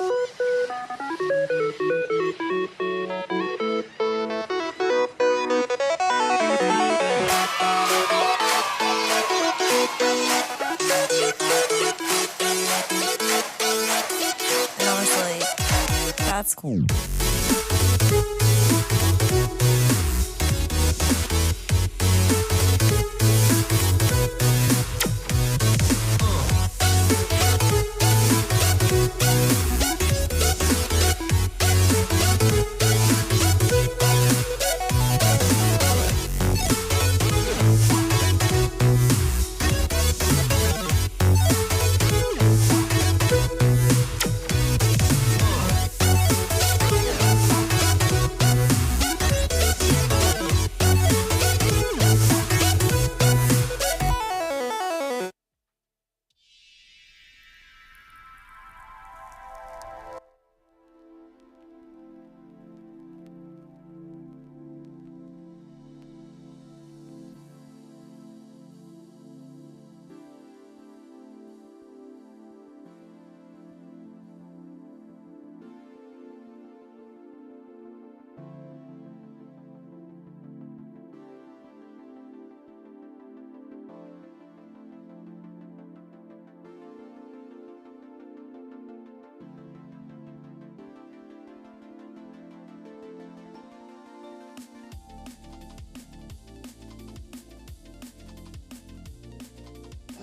And I was like, that's cool.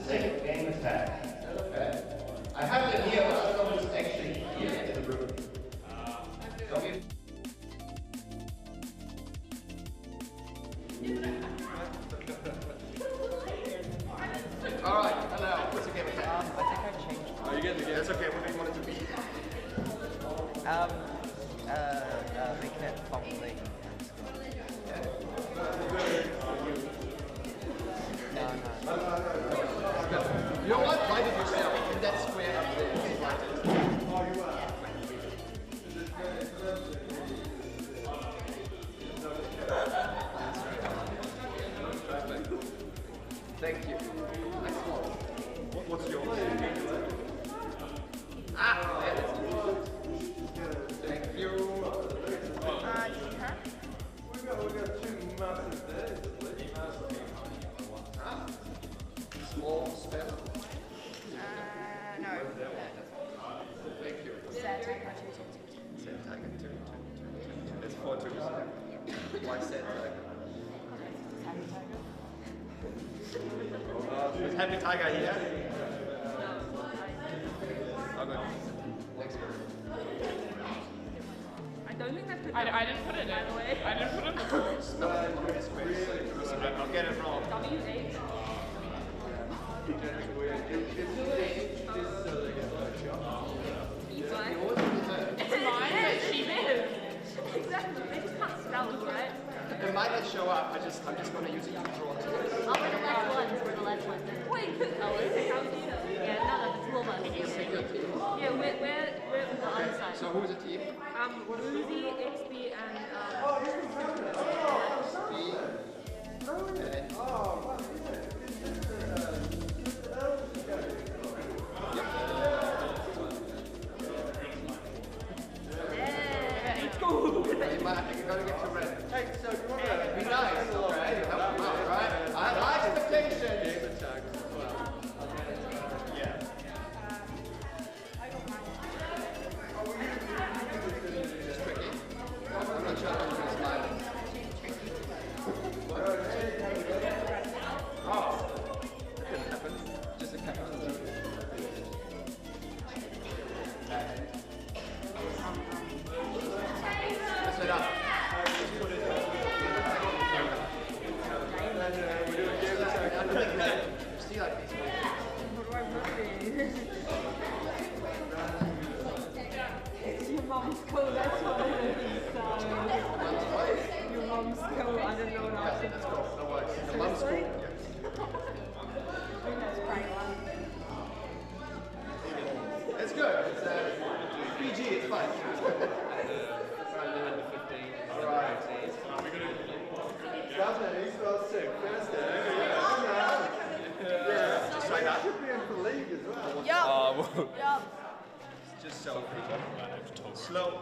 Second game attack. Okay. I have it here, but I don't know what's actually here in the room. Alright, hello. What's the game attack? I think I changed. Oh, you get the game. That's okay. What do you want it to be? Making it properly. You know what? Write it yourself. In that square up there. Write it. Thank you. What's yours? Ah, there it is. Thank you. We've got two massive days at least. Ah, small spell. No. Thank you. Sad tiger. Sad tiger, two. It's 4 twos. Why sad tiger? Is Happy Tiger here? Okay. Next one. I don't think that's I didn't put it in. by the way. I didn't put it in. I'll get it wrong. W8. It's mine, but she made it. Exactly. They just can't spell it, right? It might not show up. I'm just going to use it to draw to it. Oh, we're the last ones. We're the last ones. Wait, how do you know? Yeah, no, the two of us. Yeah, we're on the other side. So who's the team? Uzi, XP, and You gotta get to red. Hey, so you want to be nice, okay? Help them out, right? High expectations. Yeah. Just tricky. I'm not sure I'm going to smile. Oh, that didn't happen. Just a captain. Mess it up. Steal that piece. what do I rugby? It's your mom's code, that's what it is. Your mom's code, I don't know what else That's cool. No worries. The mum's cool. That's great one. It's good. It's PG. It's fine. Alright. He's got sick. First day. Yeah. Just like that. Should be in the league as well. Yup. Just Just so slow.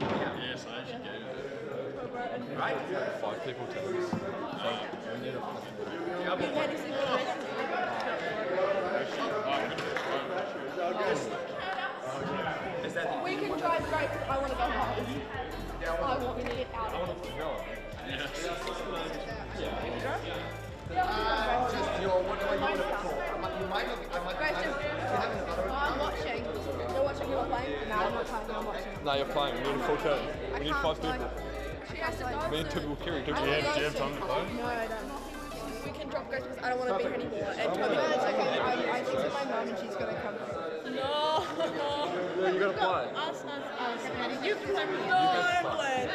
Yes, I actually gave it. Right? 5 people tennis. We need a Is that We can drive right to I want to go home. I want to get out of this. just your what do you want to call? You might not. I might. I'm watching. You're watching, you're playing? No, I'm not playing, I'm watching. No, you're playing. We need a full team. We need 5 people. She has to go. We need 2 people carry. Do you have time to play? No, I don't. We can drop ghosts because I don't want to be here anymore. And Toby, no, it's okay. I think of my mum and she's going to come home. No. Yeah, you gotta play. You can play me. No, I don't play.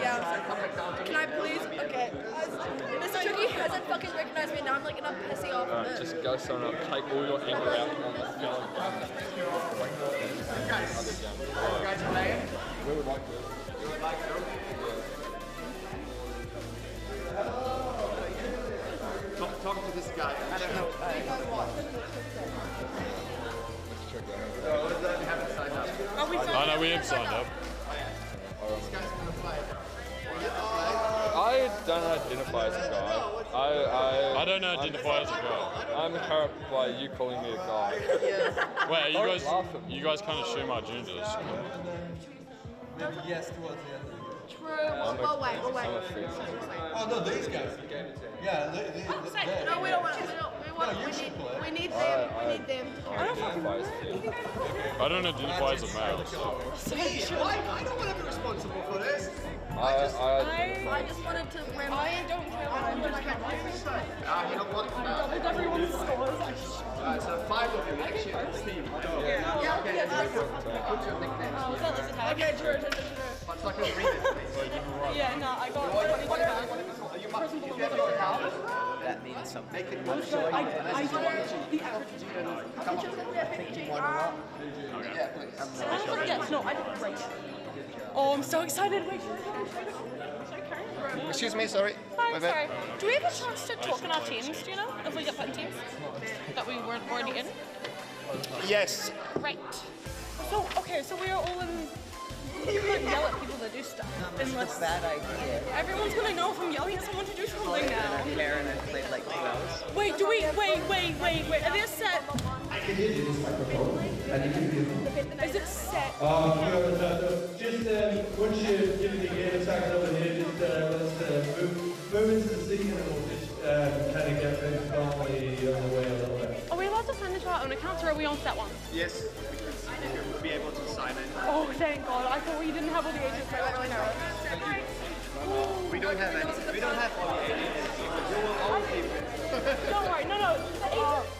Yeah. Can I please? Okay. Mr. Tricky hasn't fucking recognized me. Now I'm like, and I'm pissing off. Alright, just go somewhere else. Take all your anger out on the film. You guys playing? We would like to. You would like to? Talk to this guy. I don't know. We haven't signed up. Oh no, we have signed up. This guy's gonna play. I don't identify as a guy. I don't identify as a guy. I'm hurt by you calling me a guy. Wait, Don't you guys kind of assume our genders. Maybe yes towards the end. True. We'll wait. Oh no, these guys. Yeah, No, we don't want to. We need them. We need them. I don't identify as a male. So. I don't want to be responsible for this. I just wanted to remember. I don't care. You don't want to. Everyone's scores. Alright, so 5 of you next year. Steve. Yeah. What's your nickname? Okay, true. Much like a read it, please. Yeah, no, I got You must get your account. That means something. Make it one show. I the Come on. Yeah, please. Yes, no, I did great. Oh, I'm so excited. Wait, Excuse me, sorry. Hi, sorry. Do we have a chance to talk in our teams, do you know? If we get put in teams that we weren't already in? Yes. Right. So, okay, so we are all in... You can't yell at people that do stuff. It's a bad idea. Everyone's gonna know if I'm yelling at someone to do something now. Karen and played like 2 hours. Wait, do we... Wait. Are they set? Is it set? Just once you're giving the game attack over here, just let's move into the seat and we'll just kind of get things calmly on the way a little bit. Are we allowed to sign into our own accounts or are we on set ones? Yes, you'll be able to sign in. Oh, thank God. I thought we didn't have all the agents. I don't really know. We don't have any. We don't have all the agents. You will always be with. Don't worry. No. The agents...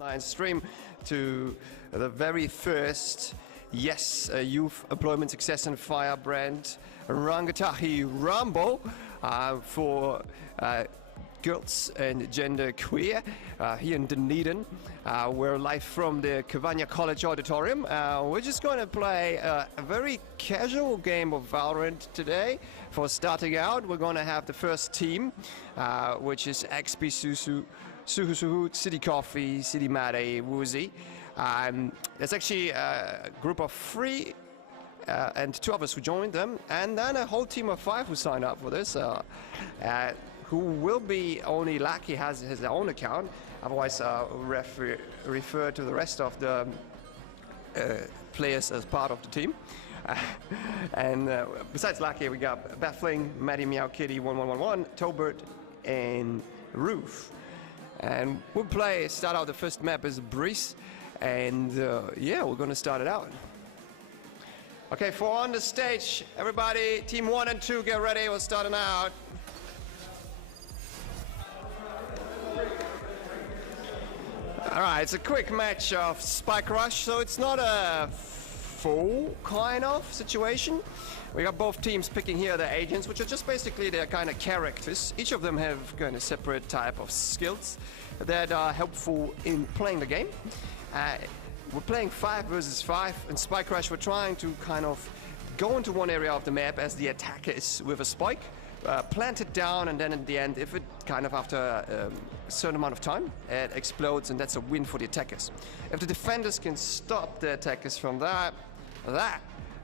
Online stream to the very first youth employment success and fire brand Rangatahi Rambo for girls and gender queer here in Dunedin. We're live from the Cavagna College Auditorium. We're just going to play a very casual game of Valorant today. For starting out, we're going to have the first team, which is XP Suhu, City Coffee, City Mate, Woozy. There's actually a group of 3 and 2 of us who joined them, and then a whole team of 5 who signed up for this, who will be only Lucky has his own account, otherwise refer to the rest of the players as part of the team. And besides Lucky, we got Baffling, Maddie Meow Kitty 1111, Tobert, and Roof. And we'll start out the first map as Breeze, and yeah, we're gonna start it out. Okay, for on the stage, everybody, team 1 and 2, get ready, we're starting out. Alright, it's a quick match of Spike Rush, so it's not a full kind of situation. We got both teams picking here the agents, which are just basically their kind of characters. Each of them have kind of separate type of skills that are helpful in playing the game. We're playing 5 versus 5, and Spike Rush, we're trying to kind of go into one area of the map as the attackers with a spike, plant it down, and then in the end, if it kind of after a certain amount of time, it explodes, and that's a win for the attackers. If the defenders can stop the attackers from that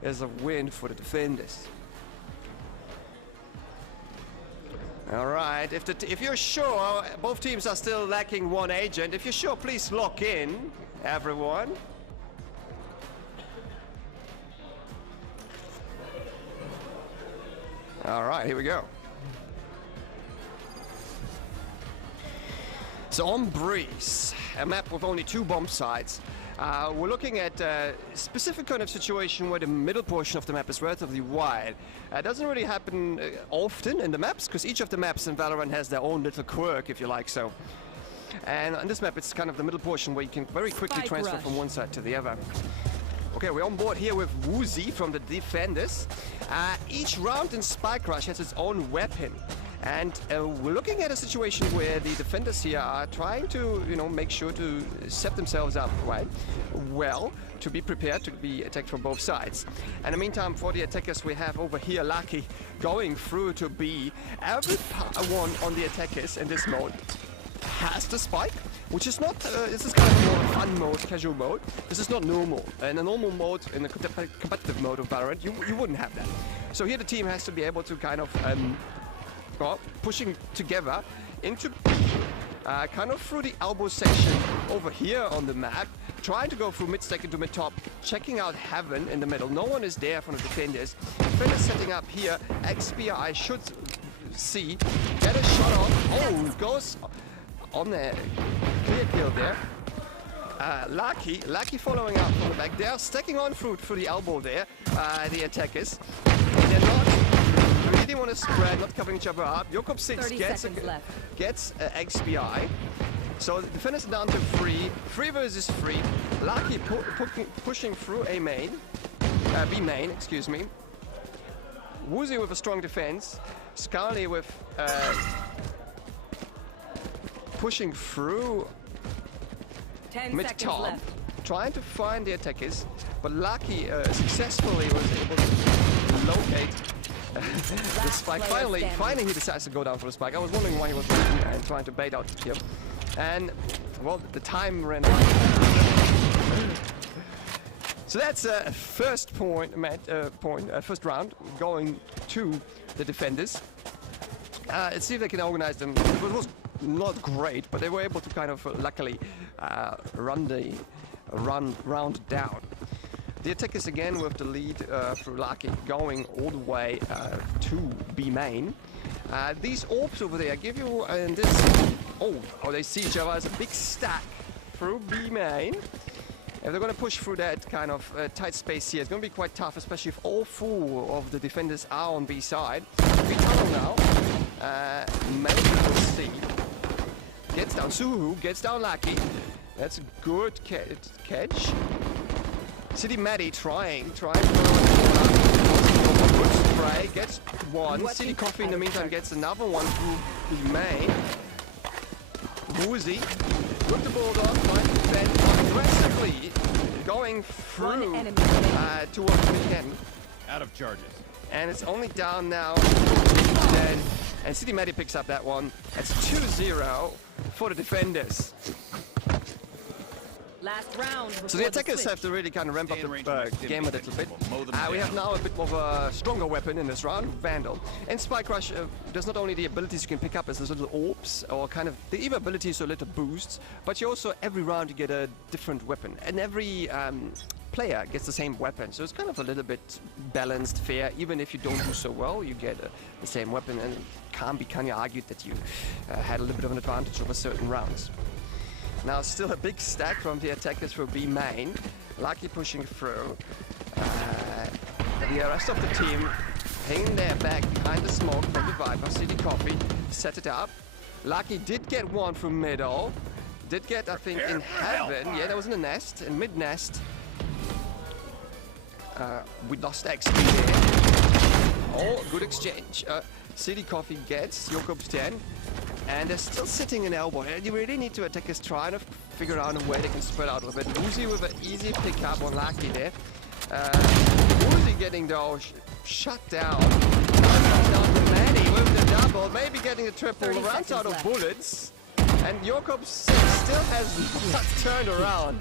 is a win for the defenders. All right, if you're sure, both teams are still lacking 1 agent. If you're sure, please lock in, everyone. All right, here we go. So on Breeze, a map with only 2 bomb sites, we're looking at a specific kind of situation where the middle portion of the map is relatively wide. It doesn't really happen often in the maps, because each of the maps in Valorant has their own little quirk, if you like so. And on this map, it's kind of the middle portion where you can very quickly transfer from one side to the other. Okay, we're on board here with Woozy from the defenders. Each round in Spike Rush has its own weapon. And we're looking at a situation where the defenders here are trying to, make sure to set themselves up right well to be prepared to be attacked from both sides. And in the meantime, for the attackers, we have over here Lucky going through to B. Everyone on the attackers in this mode has the spike, which is not, this is kind of more fun mode, casual mode. This is not normal. In a normal mode, in the competitive mode of Valorant, you wouldn't have that. So here the team has to be able to kind of pushing together into kind of through the elbow section over here on the map, trying to go through mid-stack into mid-top, checking out Heaven in the middle. No one is there from the defenders. Defenders setting up here. XPI should see, get a shot off. Oh, goes on the clear kill there. Lucky following up from the back. They're stacking on through the elbow there, the attackers. They're not really want to spread, not covering each other up. Yokob 6 gets XPI. So the defenders are down to 3 versus 3. Lucky pushing through A main, B main, excuse me. Woozy with a strong defense. Scarly with pushing through mid-top, trying to find the attackers, but Lucky successfully was able to locate the spike. Finally he decides to go down for the spike. I was wondering why he was waiting and trying to bait out the kill. And, well, the time ran out. So that's first first round going to the defenders. Let's see if they can organize them. It was not great, but they were able to kind of luckily run the round down. The attackers again with the lead through Lucky going all the way to B main. These orbs over there give you this. Oh, they see each other as a big stack through B main. If they're going to push through that kind of tight space here, it's going to be quite tough, especially if all 4 of the defenders are on B side. B tunnel now. Maybe we'll see. Gets down Suhu, gets down Lucky. That's a good catch. City Maddie trying to good spray, gets one. City Coffee in the meantime gets another one through the main. Woozy with the bulldog, trying to defend aggressively, going through towards the weekend. Out of charges. And it's only down now. Dead. And City Maddie picks up that one. That's 2-0 for the defenders. Last round. So the attackers have to really kind of ramp up the game a little bit. We have now a bit more of a stronger weapon in this round, Vandal. And Spike Rush, there's not only the abilities you can pick up as those little orbs, or kind of the EVA abilities or little boosts, but you also, every round you get a different weapon. And every player gets the same weapon, so it's kind of a little bit balanced, fair. Even if you don't do so well, you get the same weapon, and it can't be kind of argued that you had a little bit of an advantage over certain rounds. Now still a big stack from the attackers for B main. Lucky pushing through. The rest of the team hanging their back behind the smoke from the Viper. City Coffee set it up. Lucky did get one from middle. Did get, I think, in heaven. Yeah, that was in the nest, in mid nest. We lost XP there. Oh, good exchange. City Coffee gets Jakob's 10. And they're still sitting in elbow. And you really need to attackers trying to figure out a way they can spread out with it. Woozy with an easy pickup on Lucky there. Woozy getting though shut down. Down to Manny with the double, maybe getting the triple. Runs out of bullets. And Jakob still has not turned around.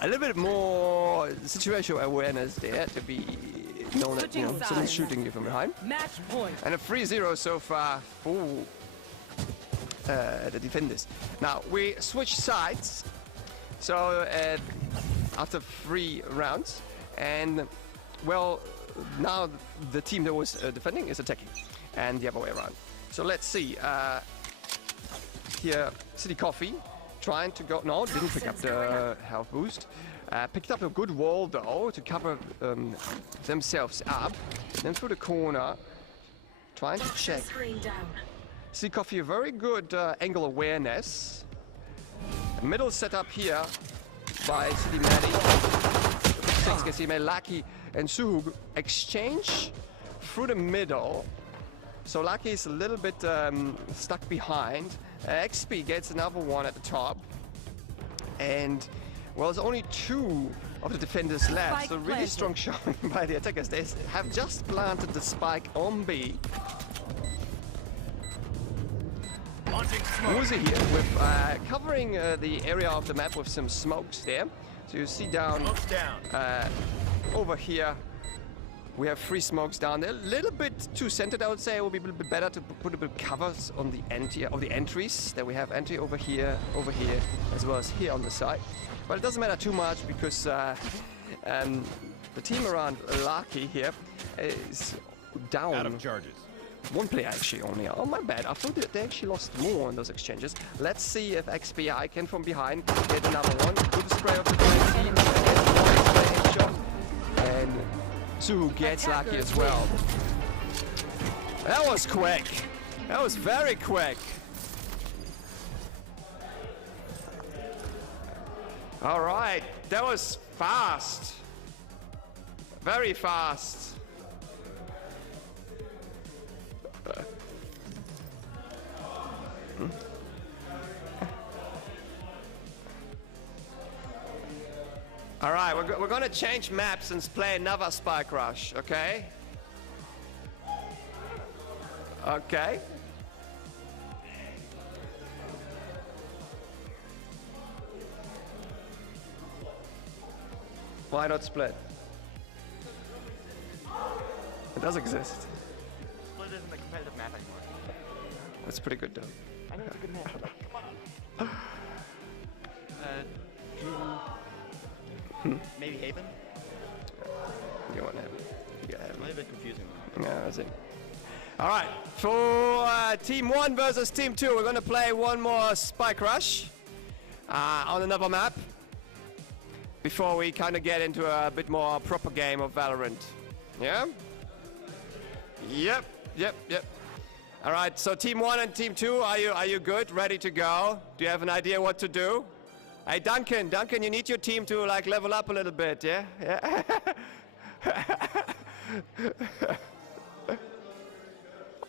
A little bit more situational awareness there to be known that, you know, someone's shooting you from behind. Match point. And a 3-0 so far for the defenders. Now we switch sides. So after 3 rounds, and well, now the team that was defending is attacking, and the other way around. So let's see. Here, City Coffee trying to go. No, didn't pick up the health boost. Picked up a good wall though to cover themselves up. Then through the corner, trying to check. City Coffee, a very good angle awareness. Middle setup here by City Maddie. 6 gets Lucky and Suhug exchange through the middle. So Lucky is a little bit stuck behind. XP gets another one at the top. And well, there's only 2 of the defenders left. So really strong showing by the attackers. They have just planted the spike on B. Woozy here with covering the area of the map with some smokes there. So you see down over here we have 3 smokes down there. A little bit too centered, I would say. It would be a little bit better to put a bit of covers on the end here, of the entries. That we have entry over here, as well as here on the side. But it doesn't matter too much because the team around Lucky here is down. Out of charges. 1 player actually only. Oh, my bad. I thought that they actually lost more in those exchanges. Let's see if XPI can from behind get another one. Good spray of the team. And Suhu gets Lucky as well. That was quick. That was very quick. All right. That was fast. Very fast. All right, we're gonna change maps and play another Spike Rush, okay? Okay. Why not Split? It does exist. Split isn't a competitive map anymore. That's pretty good though. I know it's a good map, but come on. Maybe Haven? You want Haven? You got Haven. Might have been confusing. Yeah, that's it. All right, for Team 1 versus Team 2, we're gonna play one more Spike Rush on another map before we kind of get into a bit more proper game of Valorant. Yeah? Yep. All right, so Team 1 and Team 2, are you good? Ready to go? Do you have an idea what to do? Hey, Duncan, you need your team to like level up a little bit, yeah? Yeah.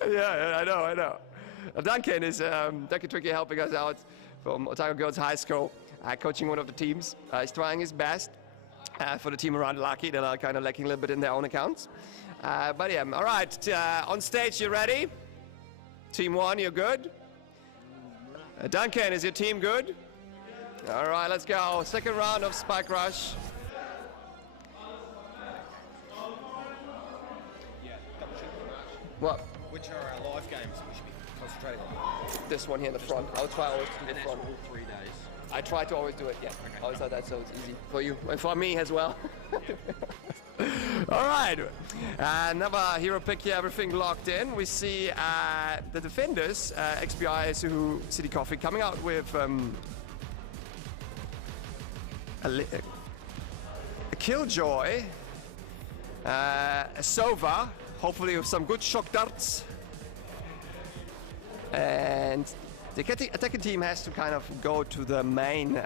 Yeah, I know. Duncan is Duncan Tricky helping us out from Otago Girls High School, coaching one of the teams. He's trying his best for the team around Lucky that are kind of lacking a little bit in their own accounts. But yeah, all right, on stage, you ready? Team 1, you're good? Duncan, is your team good? All right, let's go. Second round of Spike Rush. What? Which are our live games we should be concentrating on? This one here in the front. I'll try always to do the front. all 3 days. I try to always do it, yeah. Okay. Always like that, so it's easy for you and for me as well. All right, another hero pick here, everything locked in. We see the defenders, XBI, Suhu, City Coffee, coming out with a Killjoy, a Sova, hopefully with some good shock darts. And the attacking team has to kind of go to the main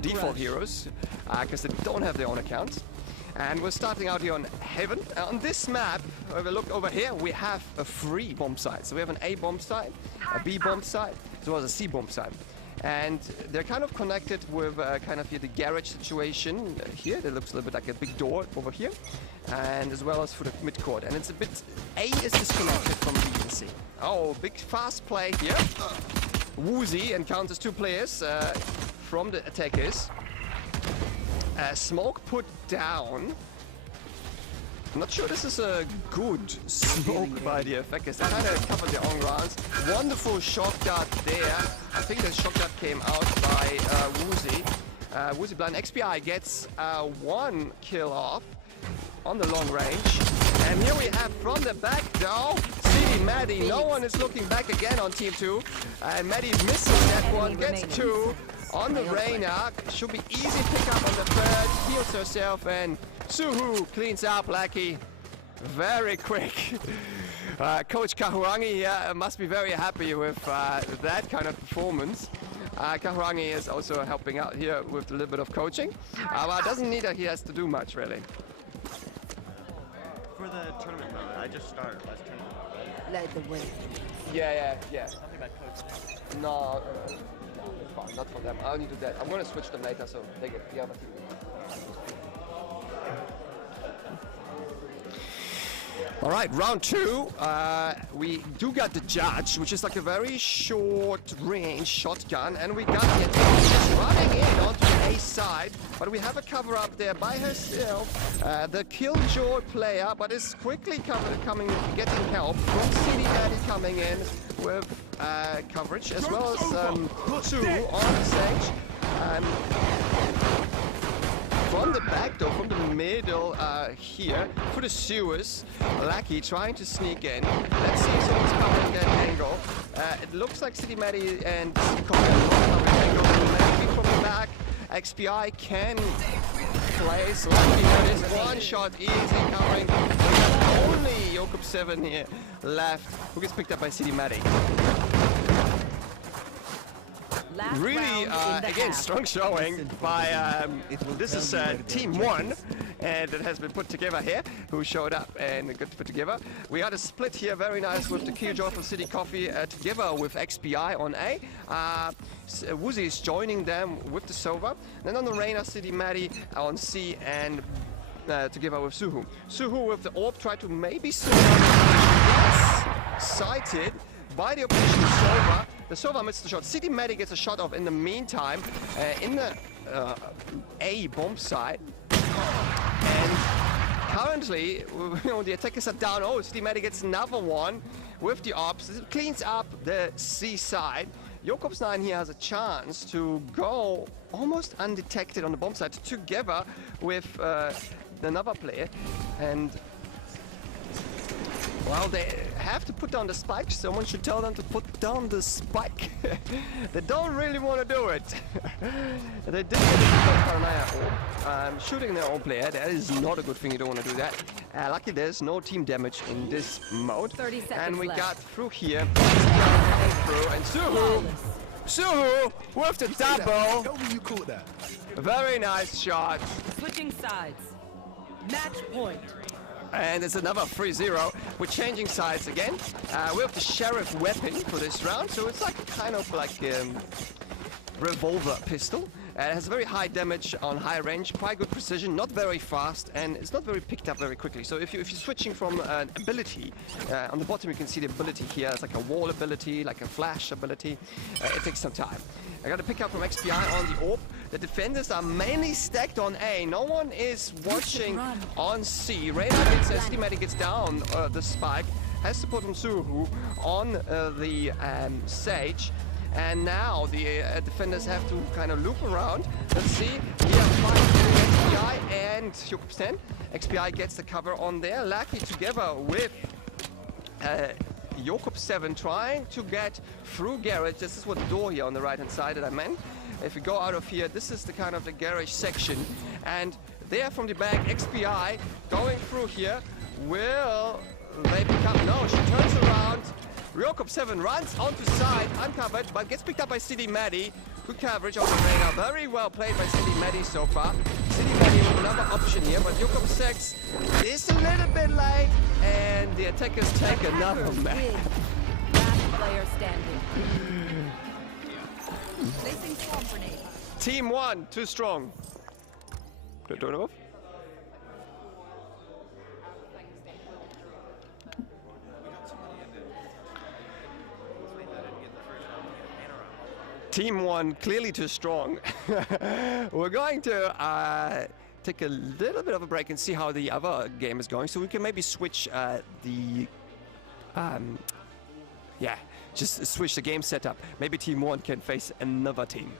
default heroes because they don't have their own accounts. And we're starting out here on Heaven. On this map, if we look over here, we have a 3 bomb site. So we have an A bomb site, a B bomb site, as well as a C bomb site. And they're kind of connected with kind of here the garage situation here. That looks a little bit like a big door over here. And as well as for the mid-court. And it's a bit, A is disconnected from B and C. Oh, big fast play here. Woozy encounters 2 players from the attackers. Smoke put down. I'm not sure this is a good smoke by the attackers. They kind of covered their own rounds. Wonderful shock dart there. I think the shock dart came out by Woozy. Woozy blind. XPI gets 1 kill off on the long range. And here we have from the back though, CD Maddie. No one is looking back again on Team 2. And Maddie missing that one, gets 2 on the Reyna. Should be easy pick up on the third. Heals herself and Suhu cleans up Lucky very quick. Coach Kahurangi must be very happy with that kind of performance. Kahurangi is also helping out here with a little bit of coaching. Well, doesn't need that he has to do much really. For the tournament mode, I just started last tournament. Led the way. Yeah. Something about coach. No, it's fine, not for them. I only do that. I'm gonna switch them later, so they get the other team. All right, round 2. We do got the judge, which is like a very short range shotgun, and we got the attacker running in onto the A side, but we have a cover up there by herself. The Killjoy player, but is quickly getting help from City Daddy coming in with coverage, as well as Sue on the stage. From the back door, from the middle here, for the sewers, Lucky trying to sneak in. Let's see if someone's covering that angle. It looks like City Maddie and covering angle. Maybe from the back, XPI can place Lucky. There is 1 shot, easy covering. Only Yokup 7 here left, who gets picked up by City Maddie. Really, again, strong showing by, this is Team 1, and it has been put together here, who showed up and got put together. We had a split here, very nice, with the Killjoy from City Coffee together with XPI on A. Woozy is joining them with the Sova. Then on the Reyna, City Maddie on C, and together with Suhu. Suhu with the orb tried to maybe sighted by the opposition Sova. The Sova missed the shot. City Maddie gets a shot off in the meantime in the A bomb site. And currently, the attackers are down. Oh, City Maddie gets another one with the ops. It cleans up the C side. Yokops 9 here has a chance to go almost undetected on the bomb site together with another player. And well, they have to put down the spike. Someone should tell them to put down the spike. They don't really want to do it. They did shooting their own player. That is not a good thing. You don't want to do that. Lucky there's no team damage in this mode. 30 seconds and we left. got through here. And Suhu Suhu with the double. Tell me you caught that. Very nice shot. Switching sides. Match point. And it's another 3-0. We're changing sides again. We have the Sheriff weapon for this round, so it's like kind of like revolver pistol. It has very high damage on high range, quite good precision, not very fast, and it's not very picked up very quickly. So if you're switching from an ability, on the bottom you can see the ability here. It's like a wall ability, like a flash ability. It takes some time. I got to pick up from XPI on the orb. The defenders are mainly stacked on A. No one is watching on C. Radar gets, Cinematic gets down the spike. Has support from Suhu on the Sage. And now the defenders have to kind of loop around. Let's see. Here, XPI and Hyukupsen. XPI gets the cover on there. Lucky together with Hyukupsen trying to get through garage. This is what the door here on the right hand side that I meant. If we go out of here, this is the kind of the garage section. And there from the back, XPI going through here. Will they pick up? No, she turns around. Ryokop7 runs onto side, uncovered, but gets picked up by CD Maddie. Good coverage on the radar. Very well played by CD Maddie so far. CD Maddie with another option here, but Ryokop6 is a little bit late, and the attackers take another map. Last player standing. Placing swamp grenade. Team 1, too strong. Don't know. Team 1, clearly too strong. We're going to take a little bit of a break and see how the other game is going, so we can maybe switch just switch the game setup. Maybe Team 1 can face another team.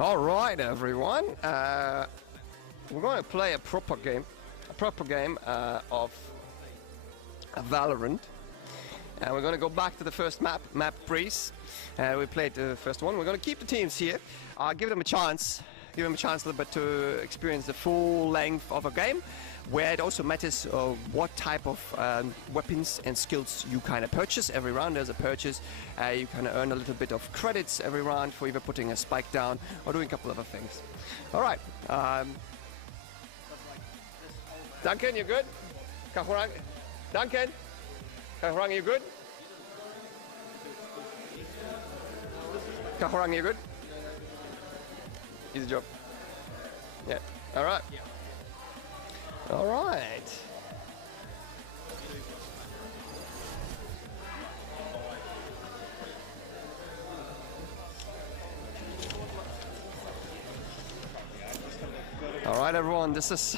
All right, everyone. We're going to play a proper game of Valorant. And we're going to go back to the first map Breeze. We played the first one. We're going to keep the teams here. Give them a chance. Give them a chance a little bit to experience the full length of a game, where it also matters what type of weapons and skills you kind of purchase. Every round there's a purchase. You kind of earn a little bit of credits every round for either putting a spike down or doing a couple other things. All right. Duncan, you good? Kahurang? Duncan? Kahurang, you good? Kahurang, you good? Easy job. Yeah. All right. All right. All right, everyone. This is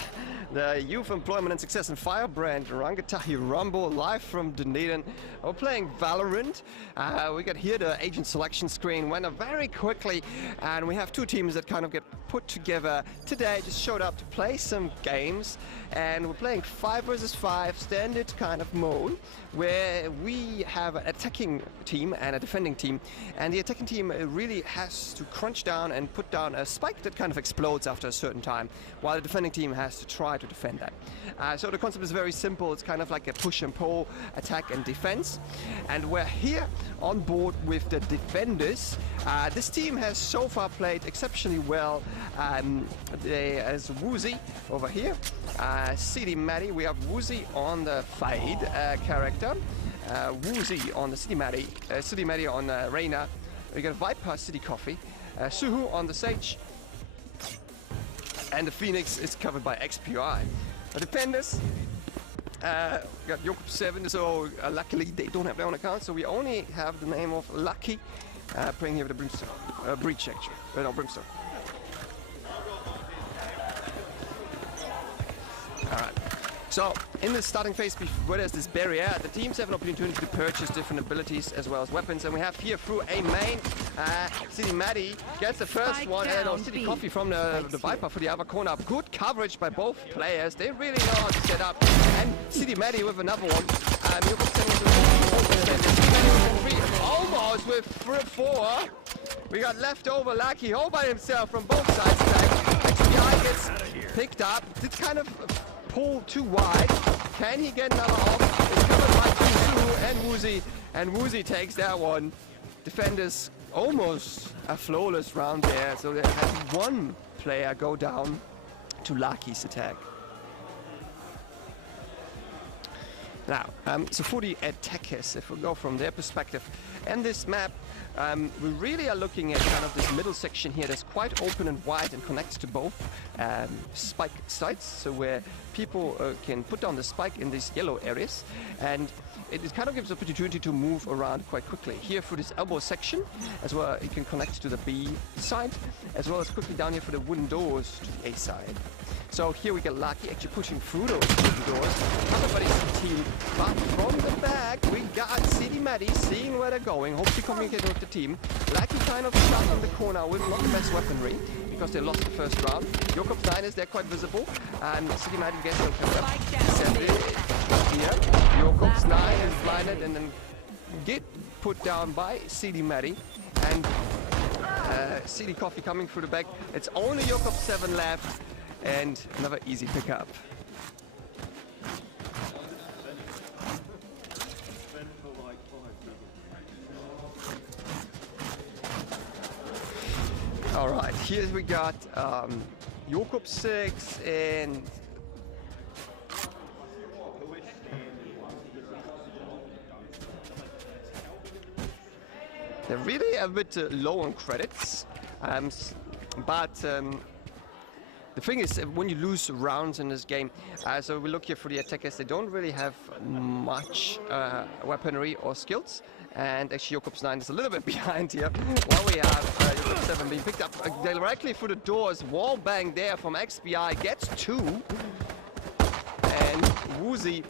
the Youth Employment and Success and Firebrand Rangatahi Rumble live from Dunedin. We're playing Valorant. We got here the agent selection screen went up very quickly, and we have two teams that kind of get put together today. Just showed up to play some games, and we're playing 5 versus 5 standard kind of mode, where we have an attacking team and a defending team, and the attacking team really has to crunch down and put down a spike that kind of explodes after a certain time, while the defending team has to try to defend that. So the concept is very simple. It's kind of like a push and pull, attack and defense. And we're here on board with the defenders. This team has so far played exceptionally well. There's Woozy over here. CD Maddie, we have Woozy on the Fade character. Woozy on the CD Maddie on Reyna. We got Viper, City Coffee. Suhu on the Sage. And the Phoenix is covered by XPI. The defenders, we got Yokup 7, so luckily they don't have their own account, so we only have the name of Lucky playing here with the Brimstone. Breach, actually. No, Brimstone. Alright. So, in the starting phase, where there's this barrier, the teams have an opportunity to purchase different abilities as well as weapons. And we have here through A main, City Maddie gets the first one, and City Coffee from the Viper for the other corner. Good coverage by both players. They really know how to set up. And City Maddie with another one. Almost with 4. We got leftover Lucky all by himself from both sides. XPI gets picked up. It's kind of pull too wide. Can he get another off? It's covered by Suhu and Woozy. And Woozy takes that one. Defenders almost a flawless round there. So they had one player go down to Lucky's attack. Now, so for the attackers, if we go from their perspective, and this map, we really are looking at kind of this middle section here that's quite open and wide and connects to both spike sites, so where people can put down the spike in these yellow areas, and it kind of gives opportunity to move around quite quickly. Here for this elbow section, as well, it can connect to the B side, as well as quickly down here for the wooden doors to the A side. So here we get Lucky actually pushing through those wooden doors. Everybody's team, but from the back we got CD Maddie seeing where they're going, hopefully communicating with the team. Lucky kind of shot in the corner with not the best weaponry, because they lost the first round. Yokup 9 is there quite visible, and CD Maddie gets no cover. Here, Yokup 9 is blinded and then get put down by CD Maddie, and CD Coffee coming through the back. It's only Yokup 7 left, and another easy pickup. All right, here we got Yokup 6 and they're really a bit low on credits, but the thing is, when you lose rounds in this game, so we look here for the attackers, they don't really have much weaponry or skills. And actually Yokup 9 is a little bit behind here. While we have Yokup 7 being picked up directly through the doors. Wall bang there from XBI, gets 2. And Woozy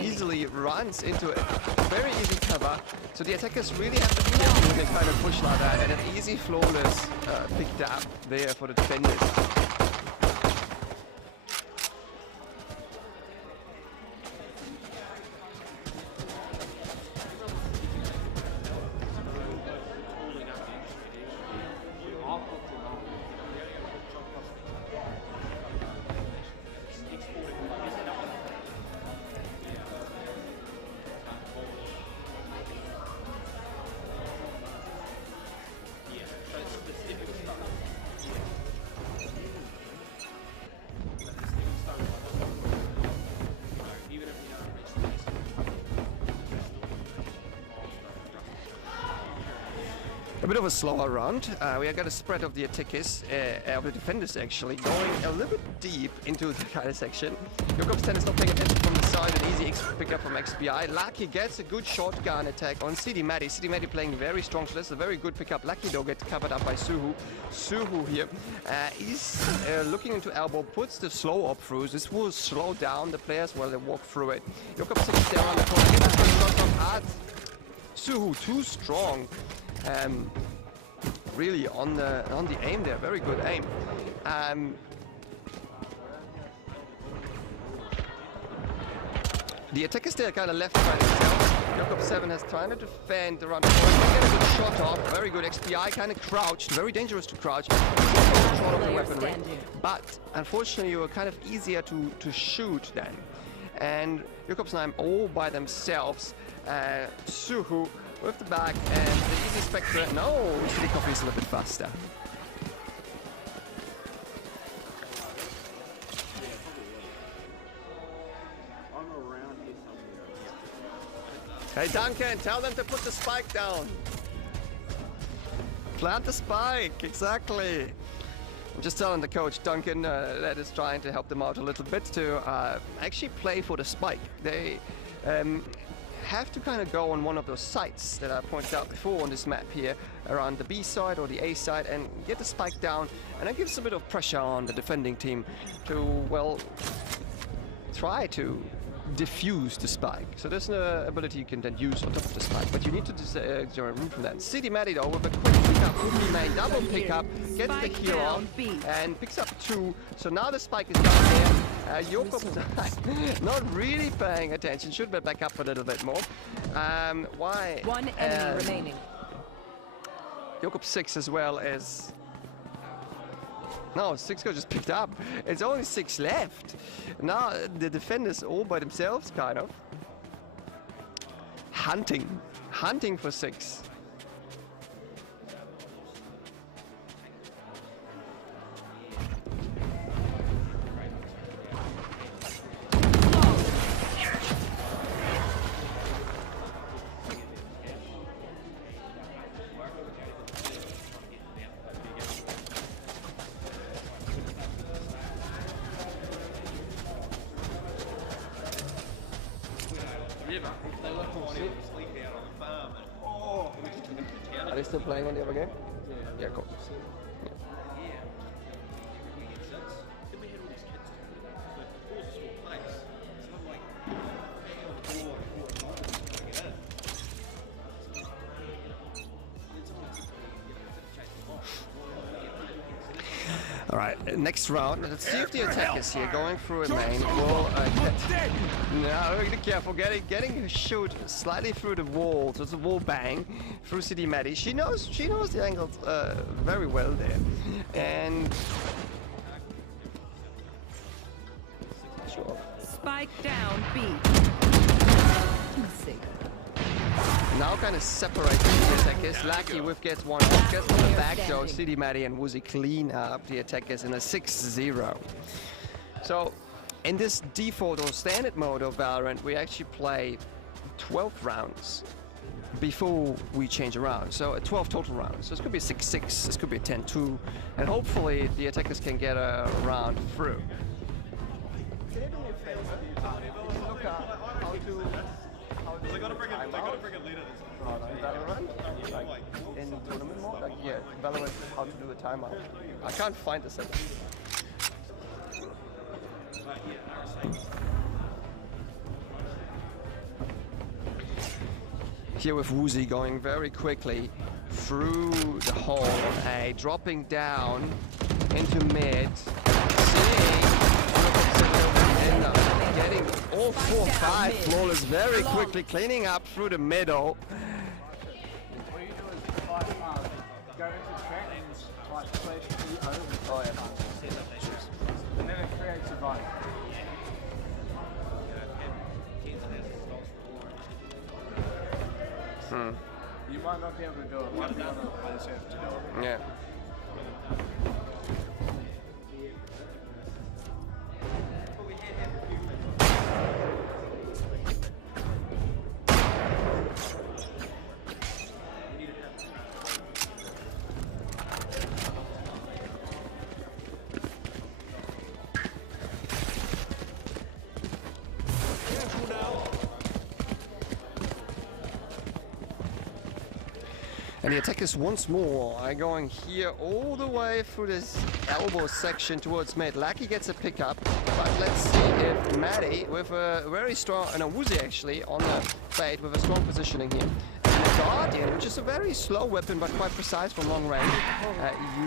easily runs into a very easy cover. So the attackers really have to be careful when they kind of push like that. And an easy flawless picked up there for the defenders. A bit of a slower round. We got a spread of the attackers, of the defenders actually, going a little bit deep into the kind of section. Yokup 10 is not paying attention from the side, an easy pickup from XBI. Lucky gets a good shotgun attack on CD Maddie. CD Maddie playing very strong, so that's a very good pickup. Lucky though gets covered up by Suhu. Suhu here is looking into elbow, puts the slow up through. This will slow down the players while they walk through it. Yokup 6 there on the corner. Suhu too strong. Really on the aim there, very good aim. The attackers there are kind of left by themselves. Yokup 7 has trying to defend around the point. Get a good shot off. Very good. XPI kind of crouched. Very dangerous to crouch. Control of the weaponry. But unfortunately, you were kind of easier to shoot then. And Jakobsheim all by themselves. Suhu with the back and the easy Spectre. No, Shirikoff is a little bit faster. Hey Duncan, tell them to put the spike down. Plant the spike, exactly. I'm just telling the coach, Duncan, that is trying to help them out a little bit to actually play for the spike. They have to kind of go on one of those sites that I pointed out before on this map here, around the B side or the A side, and get the spike down, and that gives a bit of pressure on the defending team to, well, try to diffuse the spike. So there's an ability you can then use on top of the spike, but you need to generate room from that. City Maddie though with a quick pickup, main double pickup, gets the heal on and picks up 2. So now the spike is down there. Yoko not really paying attention, should be back up a little bit more. Why? One enemy remaining. Jakob 6 as well as... No, 6 got just picked up. It's only 6 left. Now the defenders all by themselves, kind of. Hunting for 6. Are they still playing on the other game? Yeah, cool. All right, next round. Let's see if the attackers here going through a main will get... No, be careful. Getting a shoot slightly through the wall. So it's a wall bang through City Maddie. She knows the angle very well there. And... Sure. Spike down B. Now kind of separating the attackers. Lucky with gets one on the back, so City Maddie and Woozy clean up the attackers in a 6-0. So in this default or standard mode of Valorant, we actually play 12 rounds before we change around. So 12 total rounds. So this could be a 6-6, this could be a 10-2, and hopefully the attackers can get a round through. They gotta bring a leader this Valorant? Like in tournament mode? Like, yeah, Valorant, how to do a timeout. I can't find the setting. Here with Woozy going very quickly through the hole on A, dropping down into mid, getting all 4-5 flawless very quickly, cleaning up through the middle. What you do is go into track and like flash over and then it creates a vibe. You might not be able to do it, one of the players have to do it. Yeah. And the attackers once more are going here all the way through this elbow section towards mid. Lucky gets a pickup, but let's see if Maddie with a very strong, and a Woozy actually on the fade with a strong positioning here. And the Guardian, which is a very slow weapon but quite precise from long range,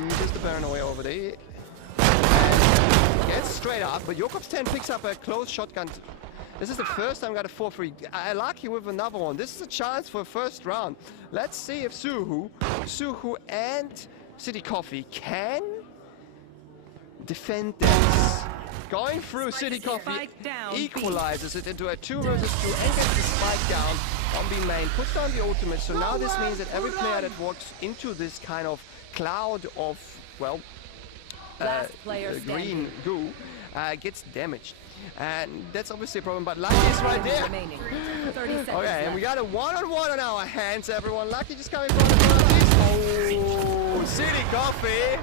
uses the paranoia over there. Gets straight up, but Jakobs 10 picks up a close shotgun This is the first time I got a 4-3. Lucky with another one. This is a chance for a first round. Let's see if Suhu and City Coffee can defend this. Going through, City Coffee equalizes it into a 2 versus 2 and gets the spike down on B main, puts down the ultimate. So now this means that every player that walks into this kind of cloud of, well, green goo gets damaged. And that's obviously a problem, but Lucky is right there. Okay, and we got a one-on-one on our hands, everyone. Lucky just coming from the front. Oh, City Coffee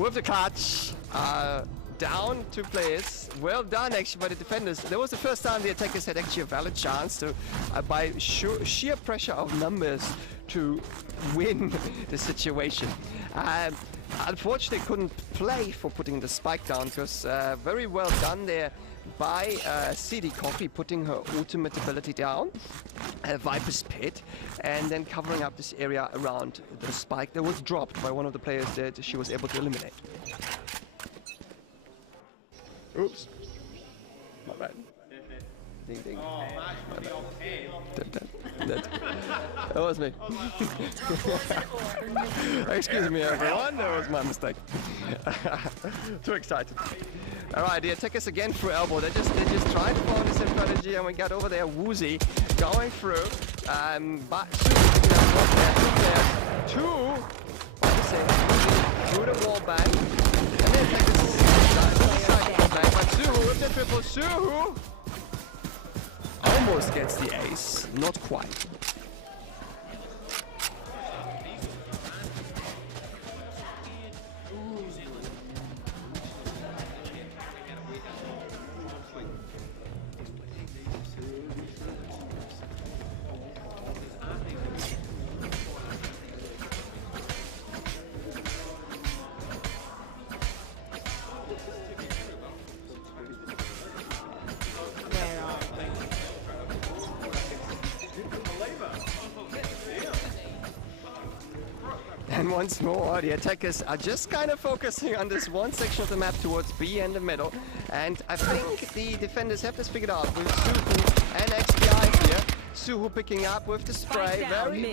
with the clutch. Down 2 players. Well done actually by the defenders. That was the first time the attackers had actually a valid chance to, by sheer pressure of numbers, to win the situation. Unfortunately couldn't play for putting the spike down, because very well done there by CD Coffee, putting her ultimate ability down, Viper's Pit, and then covering up this area around the spike that was dropped by one of the players that she was able to eliminate. Oops. My bad. Ding ding. Oh, that was me. Excuse me everyone, that was my mistake. Too excited. Alright, the attackers again through elbow. They just tried to follow the same strategy, and we got over there Woozy going through. But two through the wall bang. And then attackers but Suhu with the triple. Suhu almost gets the ace, not quite. And once more, the attackers are just kind of focusing on this one section of the map towards B and the middle. And I think the defenders have this figured out with Suhu and XPI here. Suhu picking up with the spray. Very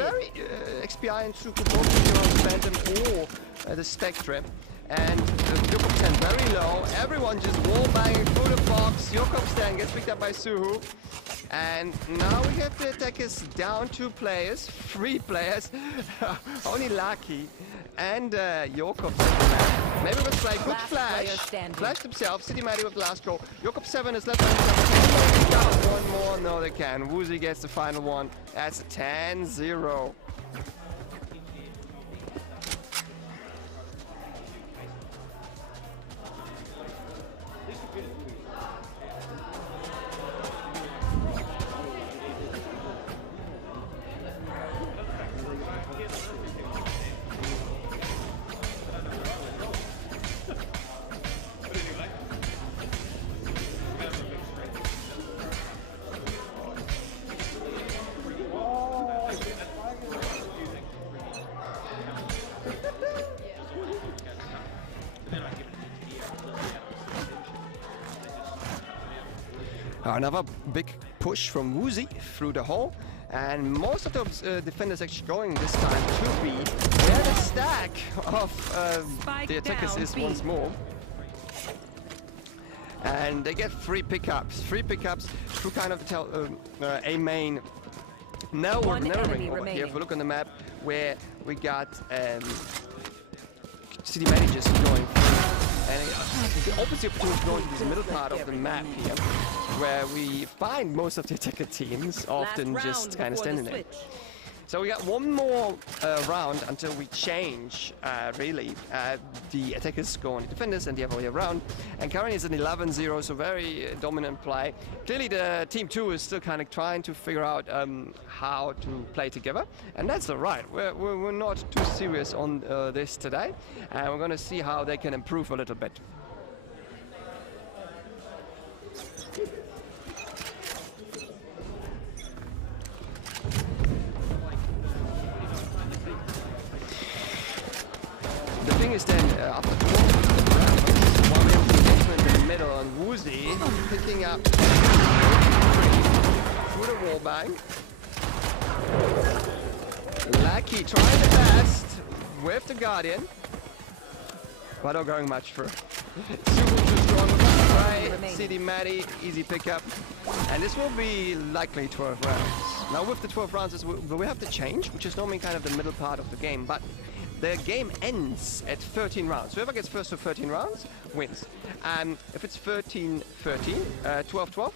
XPI and Suhu both picking on the Phantom or the Spectre. And Yokop stand very low. Everyone just wall banging through the box. Yokop stand gets picked up by Suhu. And now we have the attackers down 2 players, 3 players. Only Lucky and Yokop. Maybe with play. Good flash. Flashed himself. City Mighty with the last goal. Yokop 7 is left on himself. One more. No, they can. Woozy gets the final one. That's a 10-0. Another big push from Woozy through the hole, and most of those defenders actually going this time to B, where the stack of the attackers is once more. And they get 3 pickups through kind of the A main. Now we're narrowing over here. If we look on the map, where we got City Managers going through. And the opposite opportunity going to this middle part of the map here, where we find most of the attacker teams often just kind of standing there. So we got one more round until we change, really. The attackers go on the defenders and the other way around. And currently it's an 11-0, so very dominant play. Clearly the Team 2 is still kind of trying to figure out how to play together. And that's all right. We're not too serious on this today. And we're going to see how they can improve a little bit. The thing is then, after one engagement in the middle on Woozy, picking up through the wall bang. Lucky trying the best with the Guardian, but not going much for Super too strong. Right, CD Matty, easy pickup, and this will be likely 12 rounds. Now with the 12 rounds, we have to change, which is normally kind of the middle part of the game, but the game ends at 13 rounds. Whoever gets first to 13 rounds wins. If it's 13-13, 12-12,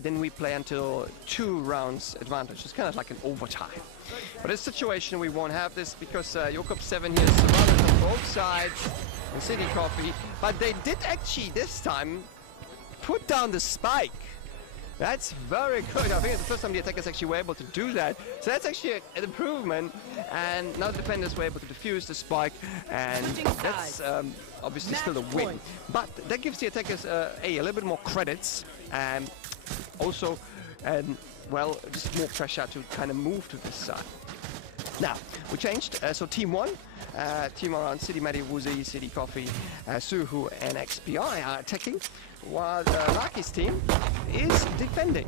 then we play until 2 rounds advantage. It's kind of like an overtime. But in this situation, we won't have this because Jakob 7 here is surrounded on both sides and City Coffee. But they did actually this time put down the spike. That's very good. I think it's the first time the attackers actually were able to do that. So that's actually an improvement. And now the defenders were able to defuse the spike. And that's obviously still a win. But that gives the attackers a little bit more credits. And also, well, just more pressure to kind of move to this side. Now, we changed. So team 1, team around City Matty, Woozy, City Coffee, Suhu and XPI are attacking, while Laki's team is defending.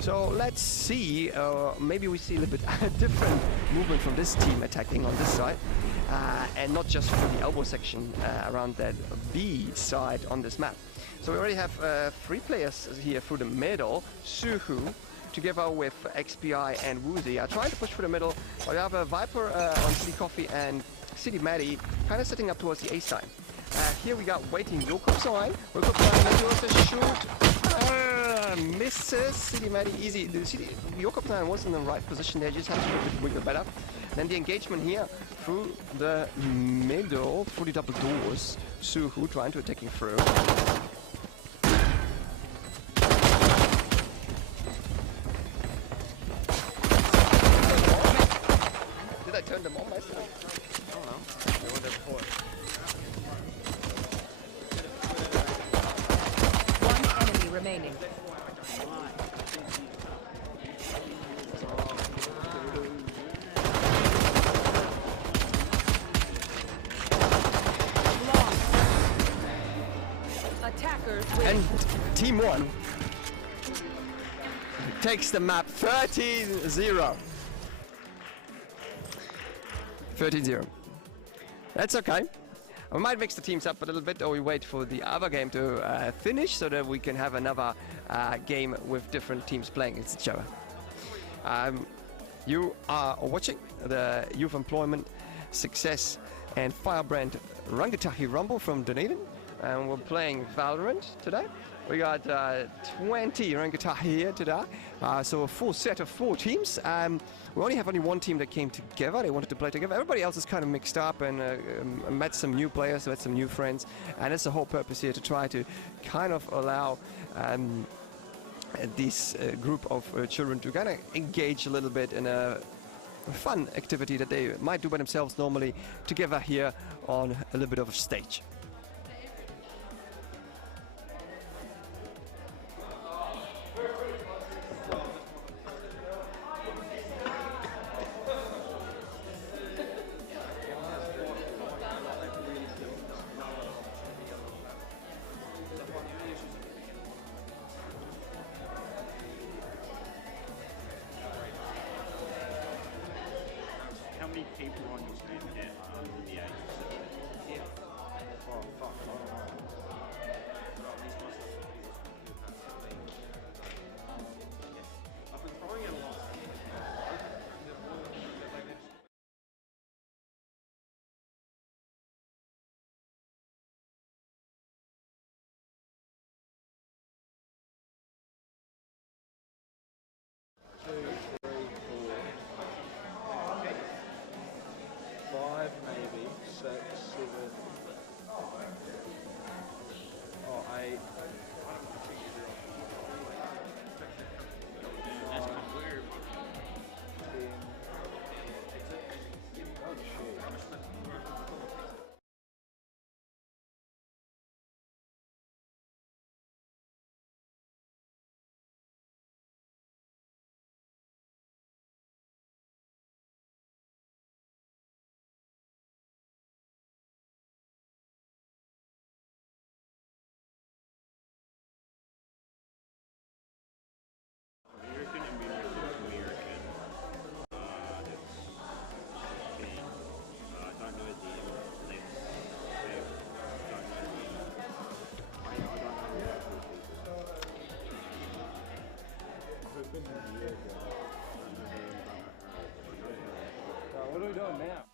So let's see, maybe we see a little bit different movement from this team attacking on this side, and not just from the elbow section around that B side on this map. So we already have 3 players here through the middle. Suhu, together with XPI and Woozy, are trying to push through the middle. We have a Viper on City Coffee and City Matty kind of setting up towards the A side. Here we got waiting Jakob's line. Jakob's line goes to shoot. Misses. City Matty easy. Jakob's line was in the right position there, just have to wiggle better. Then the engagement here through the middle, through the double doors. Suhu trying to attacking through. Did I turn them on myself? I don't know. They were there before. One enemy remaining. Attackers win. And team 1 takes the map 13-0. 13-0. That's okay. We might mix the teams up a little bit, or we wait for the other game to finish so that we can have another game with different teams playing against each other. You are watching the Youth Employment Success and Firebrand Rangatahi Rumble from Dunedin, and we're playing Valorant today. We got 20 Rangatahi here today, so a full set of 4 teams. We only have one team that came together. They wanted to play together. Everybody else is kind of mixed up and met some new players, met some new friends, and that's the whole purpose here, to try to kind of allow this group of children to kind of engage a little bit in a fun activity that they might do by themselves normally together here on a little bit of a stage. How many people on your team get under the age of 7? Yeah. Oh, fuck. I've been throwing it a lot. Maybe 6, 7, or 8. doing now?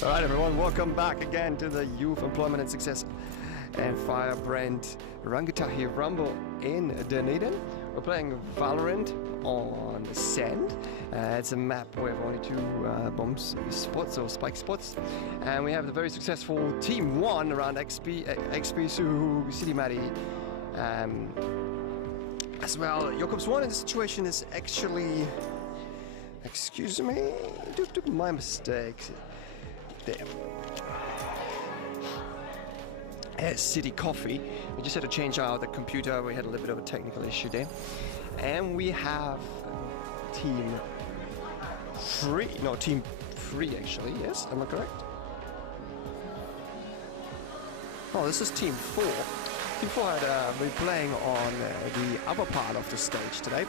All right, everyone, welcome back again to the Youth Employment and Success and Firebrand Rangatahi Rumble in Dunedin. We're playing Valorant on Sand. It's a map with only 2 bomb spots or spike spots, and we have the very successful Team 1 around XP Suhu City Mari. As well, Jacob's one in the situation is actually, excuse me, my mistake. There. City Coffee. We just had to change out the computer. We had a little bit of a technical issue there. And we have Team 3. No, Team 3 actually. Yes, am I correct? Oh, this is Team 4. Team 4 had been playing on the other part of the stage today.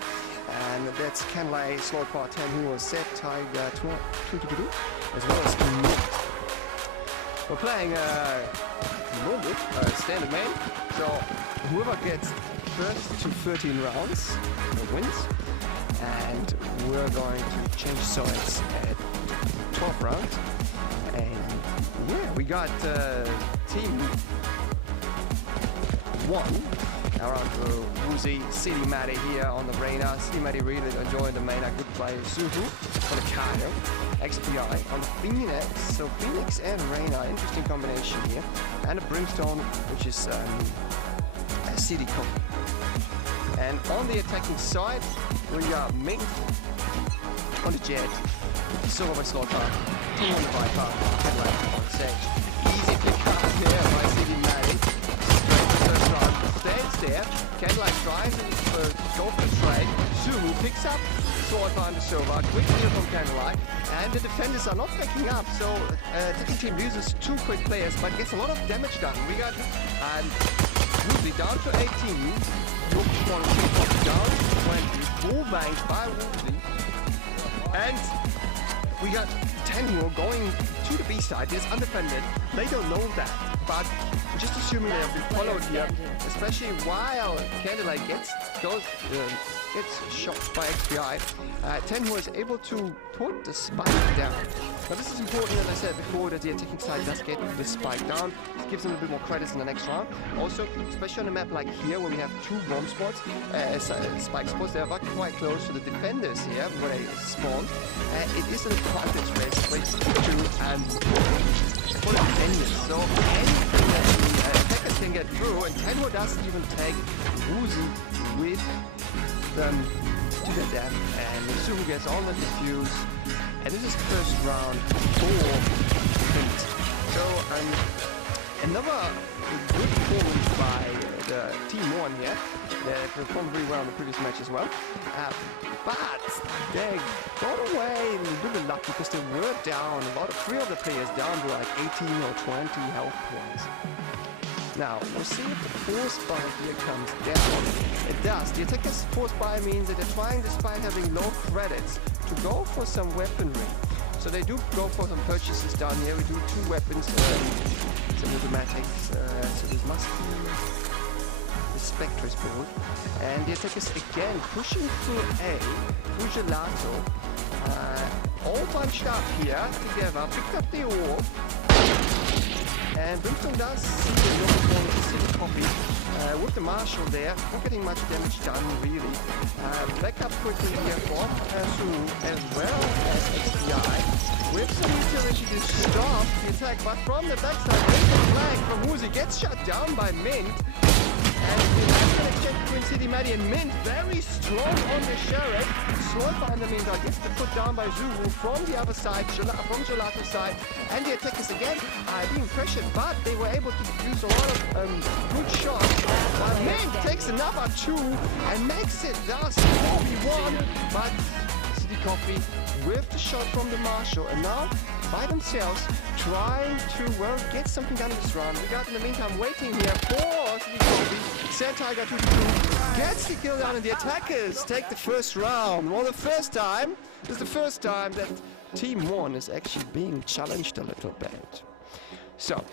And that's Kenlay, Slow Part 10, who was set, Tiger 22, as well as Team. We're playing standard main, so whoever gets first to 13 rounds wins, and we're going to change sides at 12 rounds. And yeah, we got Team 1 around the Woozy City Matty here on the Reina. City Matty really enjoying the main. Good play. Suhu on the Kano. XPI on the Phoenix. So Phoenix and Reina, interesting combination here. And a Brimstone, which is a City Coffee. And on the attacking side, we got Mink on the Jet. Silver by Slaughter. Team on the Viper. Headlight on Sage. Easy pick up here by City Matty. Stands there, Candlelight tries to go for the trade. Sumu picks up sword behind the silver, quick heal from Candlelight, and the defenders are not picking up, so attacking team loses 2 quick players, but gets a lot of damage done. We got Woodley down to 18, York down to 20, ball banked by Woodley, and we got 10 who are going to the B side. It's undefended. They don't know that, but just assuming they'll be followed here, especially while Candlelight gets shot by XPI. 10 who is able to put the spike down. Now this is important, as I said before, that the attacking side does get the spike down. This gives them a bit more credits in the next round. Also, especially on a map like here where we have 2 bomb spots, spike spots, they are quite close to the defenders here where they spawn. It is an advantage race to and for the defenders. So anything that the attackers can get through, and Tenwo doesn't even take Woozy with them to the death, and Suhu gets all the defuse, and this is the first round for Fint. So another good performance by the Team 1 here. They performed really well in the previous match as well, but they got away a little bit lucky because they were down. 3 of the players down to like 18 or 20 health points. Now, we'll see if the force buy here comes down. It does. The attacker's force buy means that they're trying, despite having low credits, to go for some weaponry. So they do go for some purchases down here. We do 2 weapons, some automatics, so this must be the Spectre's board. And the attackers again pushing through A, through Gelato. all bunched up here together, picked up the orb. And Brimstone does see the normal corner to see the copy with the Marshal there, not getting much damage done really. Back up quickly here for Su as well as XPI with some utility to stop the attack, but from the backside, the flag from Woozy gets shut down by Mint. And the last exchange between City Maddie and Mint, very strong on the Sheriff. Sloiper in the meantime gets the put down by Zuhu from the other side, from Gelato's side. And the attackers again are being pressured, but they were able to use a lot of good shots. But Mint takes another 2 and makes it thus 4v1. But City Coffee with the shot from the Marshal, and now by themselves trying to, well, get something done in this round. We got in the meantime waiting here for City Coffee. Sand Tiger 2-2 gets the kill down, and the attackers take the first round. Well, this is the first time that Team 1 is actually being challenged a little bit. So,